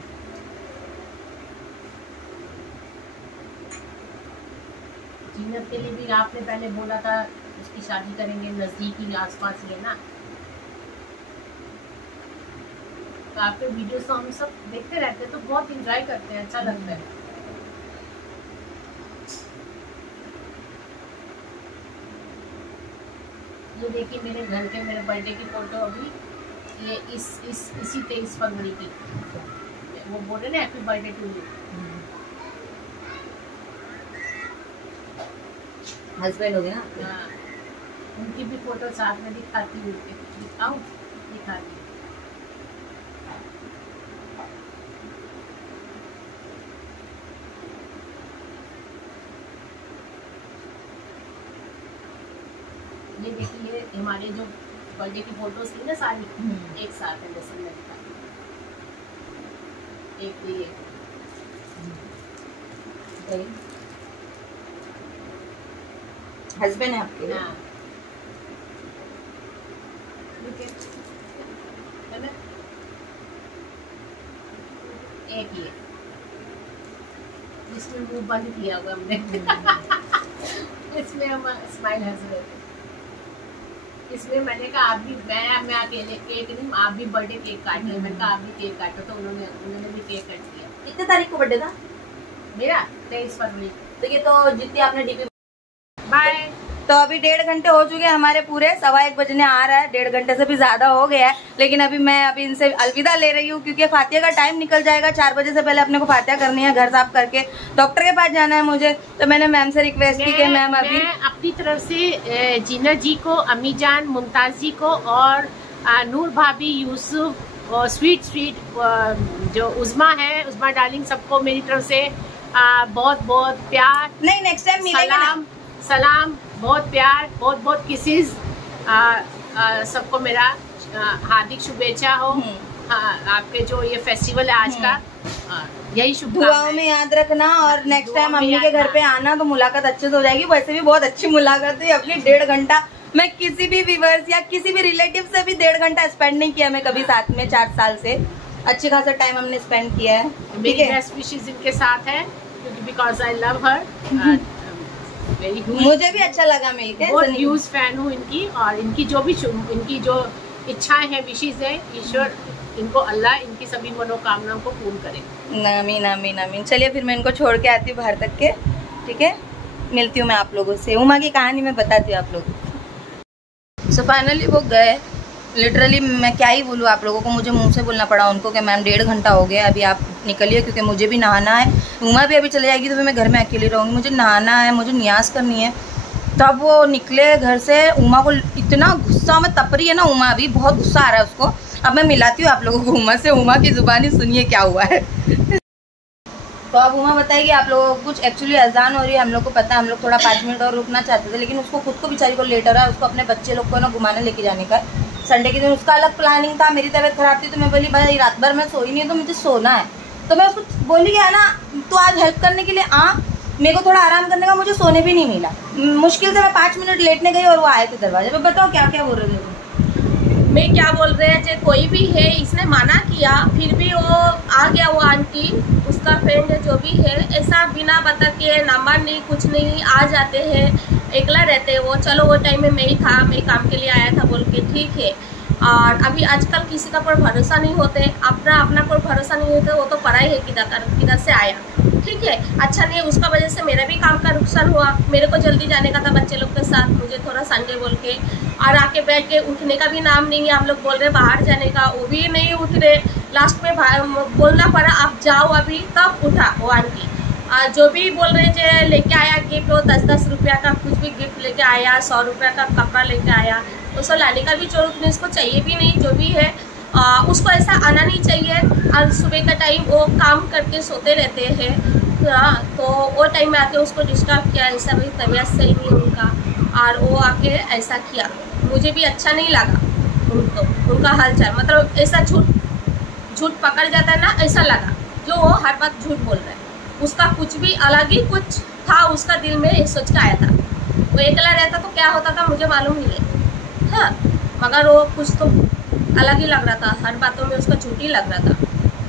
जीनत के लिए भी आपने पहले बोला था उसकी शादी करेंगे, नजदीक ही आसपास ही है ना। तो आपके वीडियोस तो हम सब देखते रहते हैं, तो बहुत एंजॉय करते हैं, अच्छा लगता है। ये देखिए मेरे घर के मेरे बर्थडे की फोटो, अभी ये इसी 23 फरवरी की, वो बोल रहे ना happy birthday to you. Husband हो गया ना? हाँ, उनकी भी फोटो साथ में दिखाती हूँ, दिखाऊं? दिखाती हूँ। ये देखिए हमारे जो बर्थडे की फोटोज थी ना सारी एक साथ है, जैसे मैं दिखाती हूँ। एक तो ये हस्बैंड है आपके? हाँ, है ना? एक ये इसमें मुंह बंद किया हुआ हमने इसमें हम स्माइल हंस रहे थे। इसमें मैंने कहा आप भी, मैं अकेले केक नहीं, आप भी बर्थडे केक काट ले। मैंने कहा आप भी केक काटो, तो उन्होंने भी केक काट दिया। कितने तारीख को बर्थडे था मेरा 23 फरवरी। तो ये तो जितनी आपने डीपी। बाय। तो अभी 1.5 घंटे हो चुके हैं हमारे पूरे, 1:15 बजने आ रहा है, 1.5 घंटे से भी ज्यादा हो गया है। लेकिन अभी मैं इनसे अलविदा ले रही हूँ क्योंकि फातिया का टाइम निकल जाएगा। 4 बजे से पहले अपने को फातिया करनी है, घर साफ करके डॉक्टर के पास जाना है मुझे। तो मैंने मैम से रिक्वेस्ट की कि मैम अभी अपनी तरफ से जीना जी को, अम्मी जान, मुमताज जी को और नूर भाभी, यूसुफ और स्वीट जो उज़मा है, उज़मा डार्लिंग, सबको मेरी तरफ से बहुत बहुत प्यार। नहीं, नेक्स्ट टाइम मिलेगा। सलाम, बहुत प्यार, बहुत बहुत किसेस। सबको मेरा हार्दिक शुभेच्छा हो। आपके जो ये फेस्टिवल है आज का, यही दुआओं में याद रखना। और नेक्स्ट टाइम अम्मी के घर पे आना तो मुलाकात अच्छे से हो जाएगी। वैसे भी बहुत अच्छी मुलाकात है अपनी। 1.5 घंटा मैं किसी भी व्यूअर्स या किसी भी रिलेटिव से भी 1.5 घंटा स्पेंड नहीं किया मैं कभी साथ में। 4 साल से अच्छी खासा टाइम हमने स्पेंड किया है। मेरी बेस्ट विशेस इनके साथ है क्योंकि बिकॉज आई लव हर। मुझे भी अच्छा लगा मिलके। बहुत ह्यूज फैन हूँ इनकी, और इनकी जो इच्छाएं हैं, विशेष है, ईश्वर इनको, अल्लाह इनकी सभी मनोकामनाओं को पूर्ण करे। आमीन आमीन आमीन। चलिए फिर मैं इनको छोड़ के आती हूँ बाहर तक के, ठीक है। मिलती हूँ मैं आप लोगों से। उमा की कहानी मैं बताती हूँ आप लोगों को। सो फाइनली वो गए। लिटरली मैं क्या ही बोलूँ आप लोगों को, मुझे मुंह से बोलना पड़ा उनको कि मैम 1.5 घंटा हो गया, अभी आप निकलिए क्योंकि मुझे भी नहाना है। उमा भी अभी चले जाएगी तो फिर मैं घर में अकेली रहूँगी, मुझे नहाना है, मुझे नियाज करनी है। तब वो निकले घर से। उमा को इतना गुस्सा में तप रही है ना, उमा अभी बहुत गुस्सा आ रहा है उसको। अब मैं मिलाती हूँ आप लोगों को उमा से। उमा की जुबानी सुनिए क्या हुआ है। तो अब उमा बताएगी आप लोगों को कुछ। एक्चुअली अजान हो रही है, हम लोग को पता है, हम लोग थोड़ा 5 मिनट और रुकना चाहते थे, लेकिन उसको खुद को बेचारी को लेट हो रहा है। उसको अपने बच्चे लोग को ना घुमाने लेके जाने का। संडे के दिन उसका अलग प्लानिंग था। मेरी तबीयत खराब थी तो मैं बोली भाई रात भर मैं सोई नहीं है तो मुझे सोना है। तो मैं उसको बोली है ना, तो आज हेल्प करने के लिए आ, मेरे को थोड़ा आराम करने का, मुझे सोने भी नहीं मिला। मुश्किल से मैं 5 मिनट लेटने गई और वो आए थे दरवाजे पे। बताओ क्या क्या बोल रहे थे? मैं क्या बोल रहे हैं, जो कोई भी है, इसने मना किया फिर भी वो आ गया। वो आंटी उसका फ्रेंड है जो भी है, ऐसा बिना बता के नंबर नहीं कुछ नहीं आ जाते हैं, एकला रहते हैं वो। चलो वो टाइम में मैं ही था, मैं काम के लिए आया था बोल के, ठीक है। और अभी आजकल किसी का पर भरोसा नहीं होते, अपना पर भरोसा नहीं होता। वो तो पढ़ाई है किधर से आया, ठीक है, अच्छा नहीं है। उसका वजह से मेरा भी काम का नुकसान हुआ। मेरे को जल्दी जाने का था बच्चे लोग के साथ, मुझे थोड़ा संडे बोल के, और आके बैठ के उठने का भी नाम नहीं है। हम लोग बोल रहे बाहर जाने का, वो भी नहीं उठ रहे। लास्ट में बोलना पड़ा आप जाओ अभी, तब उठा वो आंटी। जो भी बोल रहे थे लेके आया गिफ्ट, वो 10-10 रुपया का कुछ भी गिफ्ट लेके आया, 100 रुपया का कपड़ा लेके आया। उसको लाने का भी जरूरत नहीं, उसको चाहिए भी नहीं। जो भी है उसको ऐसा आना नहीं चाहिए। और सुबह का टाइम वो काम करके सोते रहते हैं, तो वो टाइम में आके उसको डिस्टर्ब किया। ऐसा भी तबीयत सही नहीं उनका, और वो आके ऐसा किया। मुझे भी अच्छा नहीं लगा उनका हालचाल। मतलब ऐसा झूठ पकड़ जाता है ना, ऐसा लगा। जो वो हर बात झूठ बोल रहा है, उसका कुछ भी अलग ही कुछ था उसका दिल में, ये सोच के आया था। वो अकेला रहता तो क्या होता था मुझे मालूम नहीं है, हाँ, मगर वो कुछ तो अलग ही लग रहा था। हर बातों में उसका झूठ ही लग रहा था।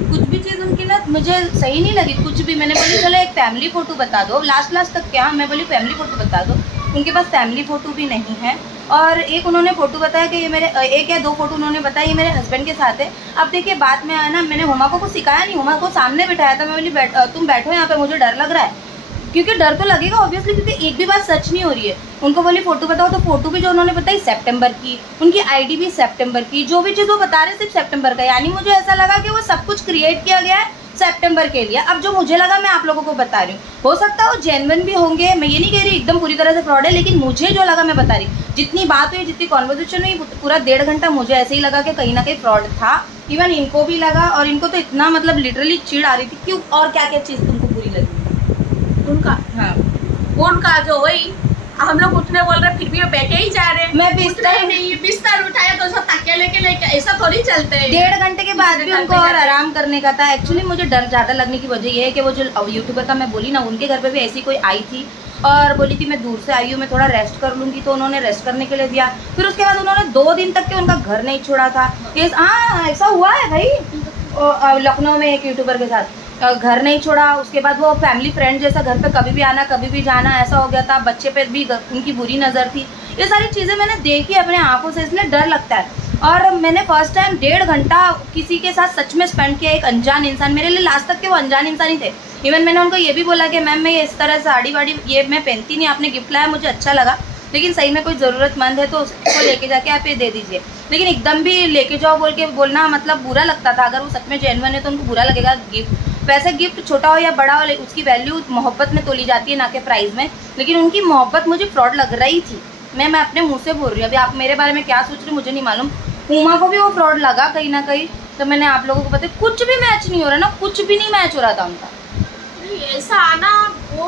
कुछ भी चीज़ उनकी ना मुझे सही नहीं लगी, कुछ भी। मैंने बोली चलो एक फैमिली फ़ोटो बता दो, लास्ट तक क्या, मैं बोली फैमिली फ़ोटो बता दो। उनके पास फैमिली फ़ोटो भी नहीं है। और एक उन्होंने फ़ोटो बताया कि ये मेरे, एक या 2 फ़ोटो उन्होंने बताया ये मेरे हस्बैंड के साथ है। अब देखिए बात में आया ना, मैंने हुमा को कुछ सिखाया नहीं, हुमा को सामने बिठाया था। मैं बोली तुम बैठो यहाँ पे, मुझे डर लग रहा है। क्योंकि डर तो लगेगा ऑब्वियसली, क्योंकि एक भी बात सच नहीं हो रही है। उनको बोली फ़ोटो बताओ, तो फ़ोटो भी जो उन्होंने बताई सितंबर की, उनकी आईडी भी सितंबर की, जो भी चीज़ वो बता रहे सिर्फ सितंबर का। यानी मुझे ऐसा लगा कि वो सब कुछ क्रिएट किया गया है सितंबर के लिए। अब जो मुझे लगा मैं आप लोगों को बता रही हूँ। हो सकता है वो जेन्युइन भी होंगे, मैं ये नहीं कह रही एकदम पूरी तरह से फ्रॉड है, लेकिन मुझे जो लगा मैं बता रही। जितनी बात हुई, जितनी कॉन्वर्सेशन हुई, पूरा 1.5 घंटा मुझे ऐसे ही लगा कि कहीं ना कहीं फ्रॉड था। इवन इनको भी लगा, और इनको तो इतना मतलब लिटरली चिढ़ आ रही थी। क्यों और क्या क्या चीज़ तुमको बुरी लगी उनका? हाँ, उनका जो वही हम लोग उठने बोल रहे फिर भी वो बैठे ही जा रहे हैं। मैं बिस्तर उठाया तो सब तकिया लेके ऐसा थोड़ी चलते हैं। 1.5 घंटे के बाद भी उनको और आराम करने का था। एक्चुअली मुझे डर ज़्यादा लगने की वजह ये है कि वो जो यूट्यूबर का मैं बोली ना, उनके घर पे भी ऐसी कोई आई थी और बोली थी मैं दूर से आई हूँ, मैं थोड़ा रेस्ट कर लूँगी, तो उन्होंने रेस्ट करने के लिए दिया। फिर उसके बाद उन्होंने 2 दिन तक के उनका घर नहीं छोड़ा था। हाँ, ऐसा हुआ है भाई लखनऊ में एक यूट्यूबर के साथ। घर नहीं छोड़ा। उसके बाद वो फैमिली फ्रेंड जैसा घर पे कभी भी आना कभी भी जाना ऐसा हो गया था। बच्चे पे भी उनकी बुरी नज़र थी। ये सारी चीज़ें मैंने देखी अपने आंखों से, इसलिए डर लगता है। और मैंने फर्स्ट टाइम 1.5 घंटा किसी के साथ सच में स्पेंड किया, एक अनजान इंसान। मेरे लिए लास्ट तक के वो अनजान इंसान ही थे। इवन मैंने उनको ये भी बोला कि मैम मैं इस तरह साड़ी वाड़ी ये मैं पहनती नहीं, आपने गिफ्ट लाया मुझे अच्छा लगा, लेकिन सही में कोई ज़रूरतमंद है तो उसको लेके जाके आप ये दे दीजिए। लेकिन एकदम भी लेके जाओ बोल के बोलना मतलब बुरा लगता था। अगर वो सच में जेन्युइन है तो उनको बुरा लगेगा। गिफ्ट वैसे गिफ्ट छोटा हो या बड़ा हो, उसकी वैल्यू मोहब्बत में तोली जाती है ना कि प्राइस में। लेकिन उनकी मोहब्बत मुझे फ्रॉड लग रही थी। मैं अपने मुँह से बोल रही हूँ। अभी आप मेरे बारे में क्या सोच रहे मुझे नहीं मालूम। उमा को भी वो फ्रॉड लगा कहीं ना कहीं। तो मैंने आप लोगों को बताया कुछ भी मैच नहीं हो रहा ना, कुछ भी नहीं मैच हो रहा था उनका। ऐसा आना वो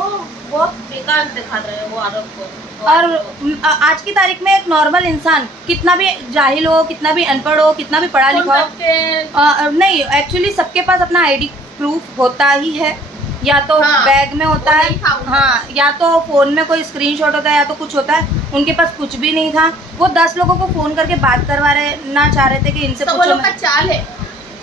बहुत बेकार दिखा रहे हैं वो आरोप को। और आज की तारीख में एक नॉर्मल इंसान कितना भी जाहिल हो, कितना भी अनपढ़ हो, कितना भी पढ़ा लिखा हो, नहीं एक्चुअली सबके पास अपना आईडी प्रूफ होता ही है। या तो बैग में होता है, हाँ, या तो फोन में कोई स्क्रीनशॉट होता है, या तो कुछ होता है। उनके पास कुछ भी नहीं था। वो 10 लोगों को फोन करके बात करवा रहे ना चाह रहे थे कि इनसे तो पूछो। का चाल है,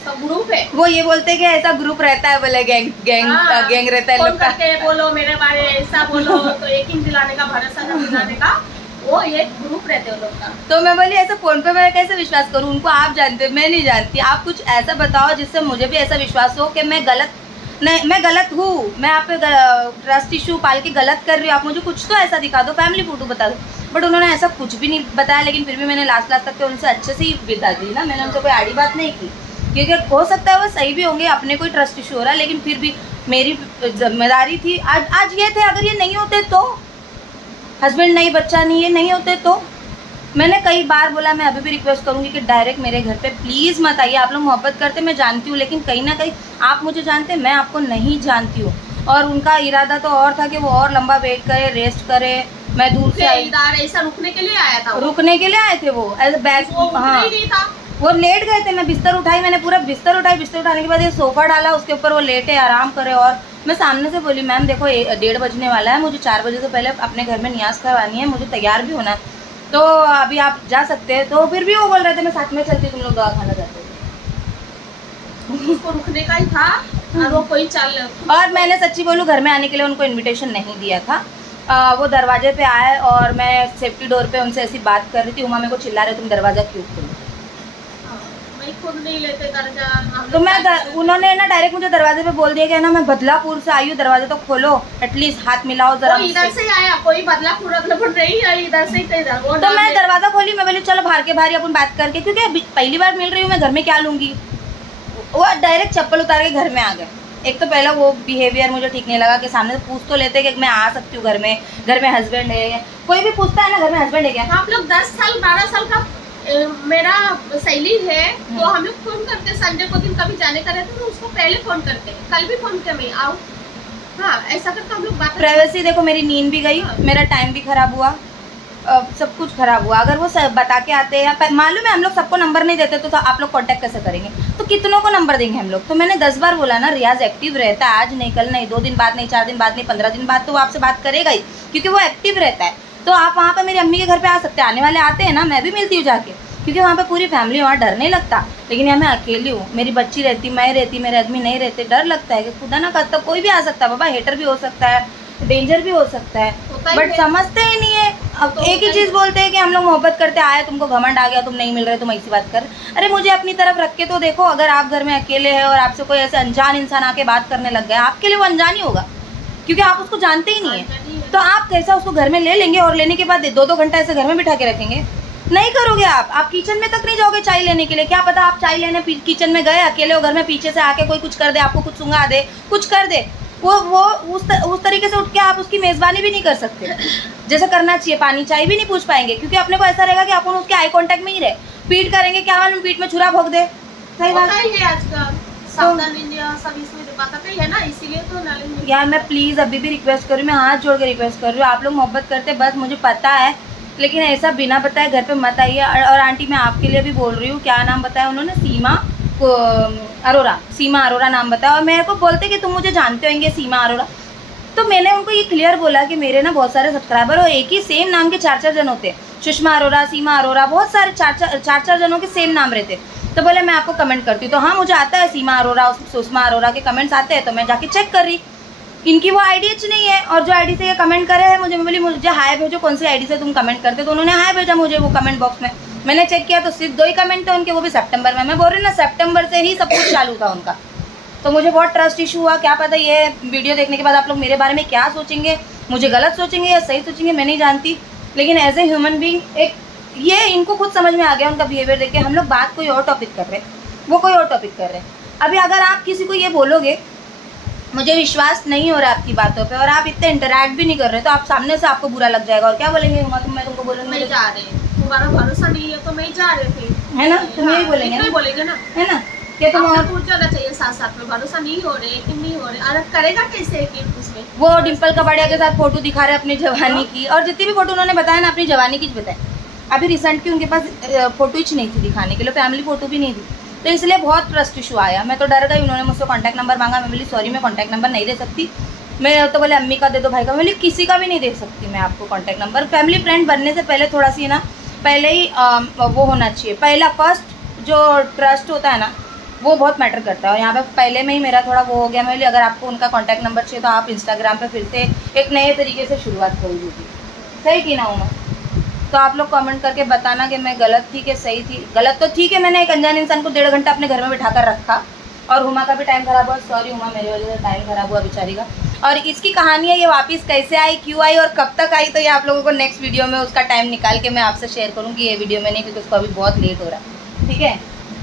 सब ग्रुप है। वो ये बोलते कि ऐसा ग्रुप रहता है, बोले गैंग रहता है फोन लोग का। करके बोलो मेरे बारे ऐसा बोलो तो यकीन दिलाने का, भरोसा दिलाने का, वो एक ग्रुप रहते हैं लोग का। तो मैं बोली ऐसे फोन पे मैं कैसे विश्वास करूँ? उनको आप जानते, मैं नहीं जानती। आप कुछ ऐसा बताओ जिससे मुझे भी ऐसा विश्वास हो कि मैं गलत नहीं, मैं गलत हूँ, मैं आप पे ट्रस्ट इशू पाल के गलत कर रही हूँ। आप मुझे कुछ तो ऐसा दिखा दो, फैमिली फोटो बता दो। बट उन्होंने ऐसा कुछ भी नहीं बताया। लेकिन फिर भी मैंने लास्ट तक के उनसे अच्छे से ही बिता दी ना। मैंने उनसे कोई आड़ी बात नहीं की, क्योंकि हो सकता है वो सही भी होंगे, अपने कोई ट्रस्ट इशू हो रहा है। लेकिन फिर भी मेरी जिम्मेदारी थी। आज ये थे, अगर ये नहीं होते तो हस्बैंड नहीं, बच्चा नहीं, ये नहीं होते तो मैंने कई बार बोला, मैं अभी भी रिक्वेस्ट करूंगी कि डायरेक्ट मेरे घर पे प्लीज़ मत आइए। आप लोग मोहब्बत करते, मैं जानती हूँ, लेकिन कहीं ना कहीं आप मुझे जानते, मैं आपको नहीं जानती हूँ। और उनका इरादा तो और था कि वो और लंबा वेट करे, रेस्ट करे। मैं दूर से आई, ऐसा रुकने के लिए आया था, रुकने के लिए आए थे वो एज बैग। हाँ, वो लेट गए थे। मैं बिस्तर उठाई, मैंने पूरा बिस्तर उठाई। बिस्तर उठाने के बाद ये सोफा डाला, उसके ऊपर वो लेटे आराम करे। और मैं सामने से बोली, मैम देखो 1:30 बजने वाला है, मुझे 4 बजे से पहले अपने घर में नियाज करवानी है, मुझे तैयार भी होना है, तो अभी आप जा सकते हैं। तो फिर भी वो बोल रहे थे मैं साथ में चलती, तुम लोग दवा खाना जाते थे। उसको रुकने का ही था और वो कोई चाल। और मैंने सच्ची बोलूँ, घर में आने के लिए उनको इनविटेशन नहीं दिया था। वो दरवाजे पे आए और मैं सेफ्टी डोर पे उनसे ऐसी बात कर रही थी। उमा मेरे को चिल्ला रहे, तुम दरवाजा क्यों खोलो? मैं खुद नहीं लेते दरजा। तो उन्होंने ना डायरेक्ट मुझे दरवाजे पे बोल दिया कि ना मैं बदलापुर से आई हूँ, दरवाजा तो खोलो, एटलीस्ट हाथ मिलाओ जरा। इधर से आया, कोई बदलापुर नहीं आई, इधर से तो मैं दरवाजा खोली। मैं बोली चलो बाहर के बाहर अपन बात करके, क्योंकि पहली बार मिल रही हूँ मैं, घर में क्या लूंगी। वो डायरेक्ट चप्पल उतार के घर में आ गए। एक तो पहला वो बिहेवियर मुझे ठीक नहीं लगा कि सामने से पूछ तो लेते कि मैं आ सकती हूँ घर में हस्बैंड है। कोई भी पूछता है ना घर में हस्बैंड है क्या। आप लोग 10 साल 12 साल का मेरा सहेली है, तो हम लोग फोन करते, संडे को दिन कभी जाने का रहता तो उसको पहले फोन करते, कल भी फोन किया मैं आओ। हाँ, ऐसा करके हम लोग बात। प्राइवेसी देखो, मेरी नींद भी गई, मेरा टाइम भी खराब हुआ, सब कुछ खराब हुआ। अगर वो बता के आते हैं, मालूम है हम लोग सबको नंबर नहीं देते, तो आप लोग कांटेक्ट कैसे करेंगे? तो कितनों को नंबर देंगे हम लोग? तो मैंने 10 बार बोला ना, रियाज एक्टिव रहता है, आज नहीं, कल नहीं, 2 दिन बाद नहीं, 4 दिन बाद नहीं, 15 दिन बाद तो वो आपसे बात करेगा ही, क्योंकि वो एक्टिव रहता है। तो आप वहाँ पे मेरी अम्मी के घर पे आ सकते हैं, आने वाले आते हैं ना, मैं भी मिलती हूँ जाके, क्योंकि वहाँ पे पूरी फैमिली, वहाँ डर नहीं लगता। लेकिन यहाँ मैं अकेली हूँ, मेरी बच्ची रहती, मैं रहती, मेरे आदमी नहीं रहते, डर लगता है कि खुदा ना करता कोई भी आ सकता है। बाबा हेटर भी हो सकता है, डेंजर भी हो सकता है, बट समझते ही नहीं है। अब तो एक ही चीज बोलते हैं कि हम लोग मोहब्बत करते आए, तुमको घमंड आ गया, तुम नहीं मिल रहे, तुम ऐसी बात कर। अरे मुझे अपनी तरफ रख के तो देखो। अगर आप घर में अकेले हैं और आपसे कोई ऐसे अनजान इंसान आके बात करने लग गया, आपके लिए वो अनजान ही होगा, क्योंकि आप उसको जानते ही नहीं है। तो आप कैसा उसको घर में ले लेंगे और लेने के बाद 2-2 घंटा ऐसे घर में बिठा के रखेंगे? नहीं करोगे आप किचन में तक नहीं जाओगे चाय लेने के लिए। क्या पता आप चाय लेने किचन में गए, अकेले हो घर में, पीछे से आके कोई कुछ कर दे, आपको कुछ सुंघा दे, कुछ कर दे, वो उस तरीके से उठ के आप उसकी मेजबानी भी नहीं कर सकते जैसे करना चाहिए। पानी चाय भी नहीं पूछ पाएंगे, क्योंकि अपने को ऐसा रहेगा कि अपन उसके आई कांटेक्ट में ही रहे। पीट करेंगे, क्या मालूम पीठ में छुरा भोग दे। सही बात है, आजकल सावधान इंडिया सब इसमें बताते है ना, इसीलिए तो यार मैं प्लीज अभी भी रिक्वेस्ट कर रही हूँ, मैं हाथ जोड़ के रिक्वेस्ट कर रही हूँ। आप लोग मोहब्बत करते बस मुझे पता है, लेकिन ऐसा बिना बताए घर पे मत आइए। और आंटी मैं आपके लिए भी बोल रही हूँ, क्या नाम बताया उन्होंने? सीमा अरोरा नाम बताया। और मेरे को बोलते कि तुम मुझे जानते होंगे सीमा अरोरा। तो मैंने उनको ये क्लियर बोला कि मेरे ना बहुत सारे सब्सक्राइबर और एक ही सेम नाम के 4-4 जन होते हैं। सुषमा अरोरा, सीमा अरोरा, बहुत सारे 4-4 जनों के सेम नाम रहते। तो बोले मैं आपको कमेंट करती हूँ। तो हाँ मुझे आता है सीमा अरोरा, सुषमा अरोरा के कमेंट्स आते हैं, तो मैं जाके चेक कर रही, इनकी वो आईडी अच्छी नहीं है। और जो आईडी से ये कमेंट करे है मुझे, बोली मुझे हाय भेजो, कौन सी आईडी से तुम कमेंट करते, तो उन्होंने हाय भेजा मुझे वो कमेंट बॉक्स में। मैंने चेक किया तो सिर्फ 2 ही कमेंट थे उनके, वो भी सितंबर में। मैं बोल रही ना सितंबर से ही सब कुछ चालू था उनका। तो मुझे बहुत ट्रस्ट इशू हुआ। क्या पता ये वीडियो देखने के बाद आप लोग मेरे बारे में क्या सोचेंगे, मुझे गलत सोचेंगे या सही सोचेंगे, मैं नहीं जानती। लेकिन एज ए ह्यूमन बीइंग एक ये इनको खुद समझ में आ गया उनका बिहेवियर देख के। हम लोग बात कोई और टॉपिक कर रहे हैं, वो कोई और टॉपिक कर रहे हैं। अभी अगर आप किसी को ये बोलोगे मुझे विश्वास नहीं हो रहा आपकी बातों पे, और आप इतने इंटरैक्ट भी नहीं कर रहे, तो आप सामने से आपको बुरा लग जाएगा। और क्या बोलेंगे मैं तुमको बोलूँगी मैं जा रही हूँ, तुम्हारा भरोसा नहीं है तो मैं जा रही थी, है ना, तुम यही बोलेंगे ना, बोलेंगे ना, है ना, क्या तुम और पूछ जाना चाहिए साथ साथ में, भरोसा नहीं हो रहे कि नहीं हो रहे, और करेगा कैसे कि उसमें। वो डिम्पल कपाड़िया के साथ फोटो दिखा रहे अपनी जवानी की, और जितनी भी फोटो उन्होंने बताया ना अपनी जवानी की बताए। अभी रिसेंट की उनके पास फोटो ही नहीं थी दिखाने के लिए, फैमिली फोटो भी नहीं थी, तो इसलिए बहुत ट्रस्ट इशू आया। मैं तो डर गई, उन्होंने मुझसे कॉन्टैक्ट नंबर मांगा, मैं बोली सॉरी मैं कॉन्टैक्ट नंबर नहीं दे सकती। मैं तो बोले अम्मी का दे दो, भाई का, मैं बोली किसी का भी नहीं दे सकती मैं आपको कॉन्टैक्ट नंबर। फैमिली फ्रेंड बनने से पहले थोड़ा सी ना पहले ही वो होना चाहिए, पहला फर्स्ट जो ट्रस्ट होता है ना वो बहुत मैटर करता है। और यहाँ पे पहले में ही मेरा थोड़ा वो हो गया। मैं बोली अगर आपको उनका कॉन्टैक्ट नंबर चाहिए तो आप इंस्टाग्राम पे फिर से एक नए तरीके से शुरुआत कर दीजिए, सही की ना हूँ मैं। तो आप लोग कमेंट करके बताना कि मैं गलत थी कि सही थी। गलत तो ठीक है, मैंने एक अनजान इंसान को 1.5 घंटा अपने घर में बिठा कर रखा, और हुमा का भी टाइम खराब हुआ। सॉरी हुमा, मेरी वजह से टाइम खराब हुआ बेचारी का। और इसकी कहानी है, ये वापस कैसे आई, क्यों आई और कब तक आई, तो ये आप लोगों को नेक्स्ट वीडियो में उसका टाइम निकाल के मैं आपसे शेयर करूँगी। ये वीडियो में नहीं, क्योंकि उसको अभी बहुत लेट हो रहा है। ठीक है,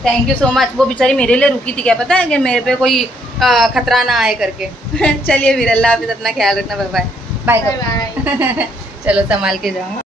थैंक यू सो मच। वो बेचारी मेरे लिए रुकी थी, क्या पता है कि मेरे पे कोई खतरा ना आए करके। चलिए फिर अल्लाह हाफिज़, अपना ख्याल रखना, बाय बाय। Bye bye. चलो संभाल के जाओ।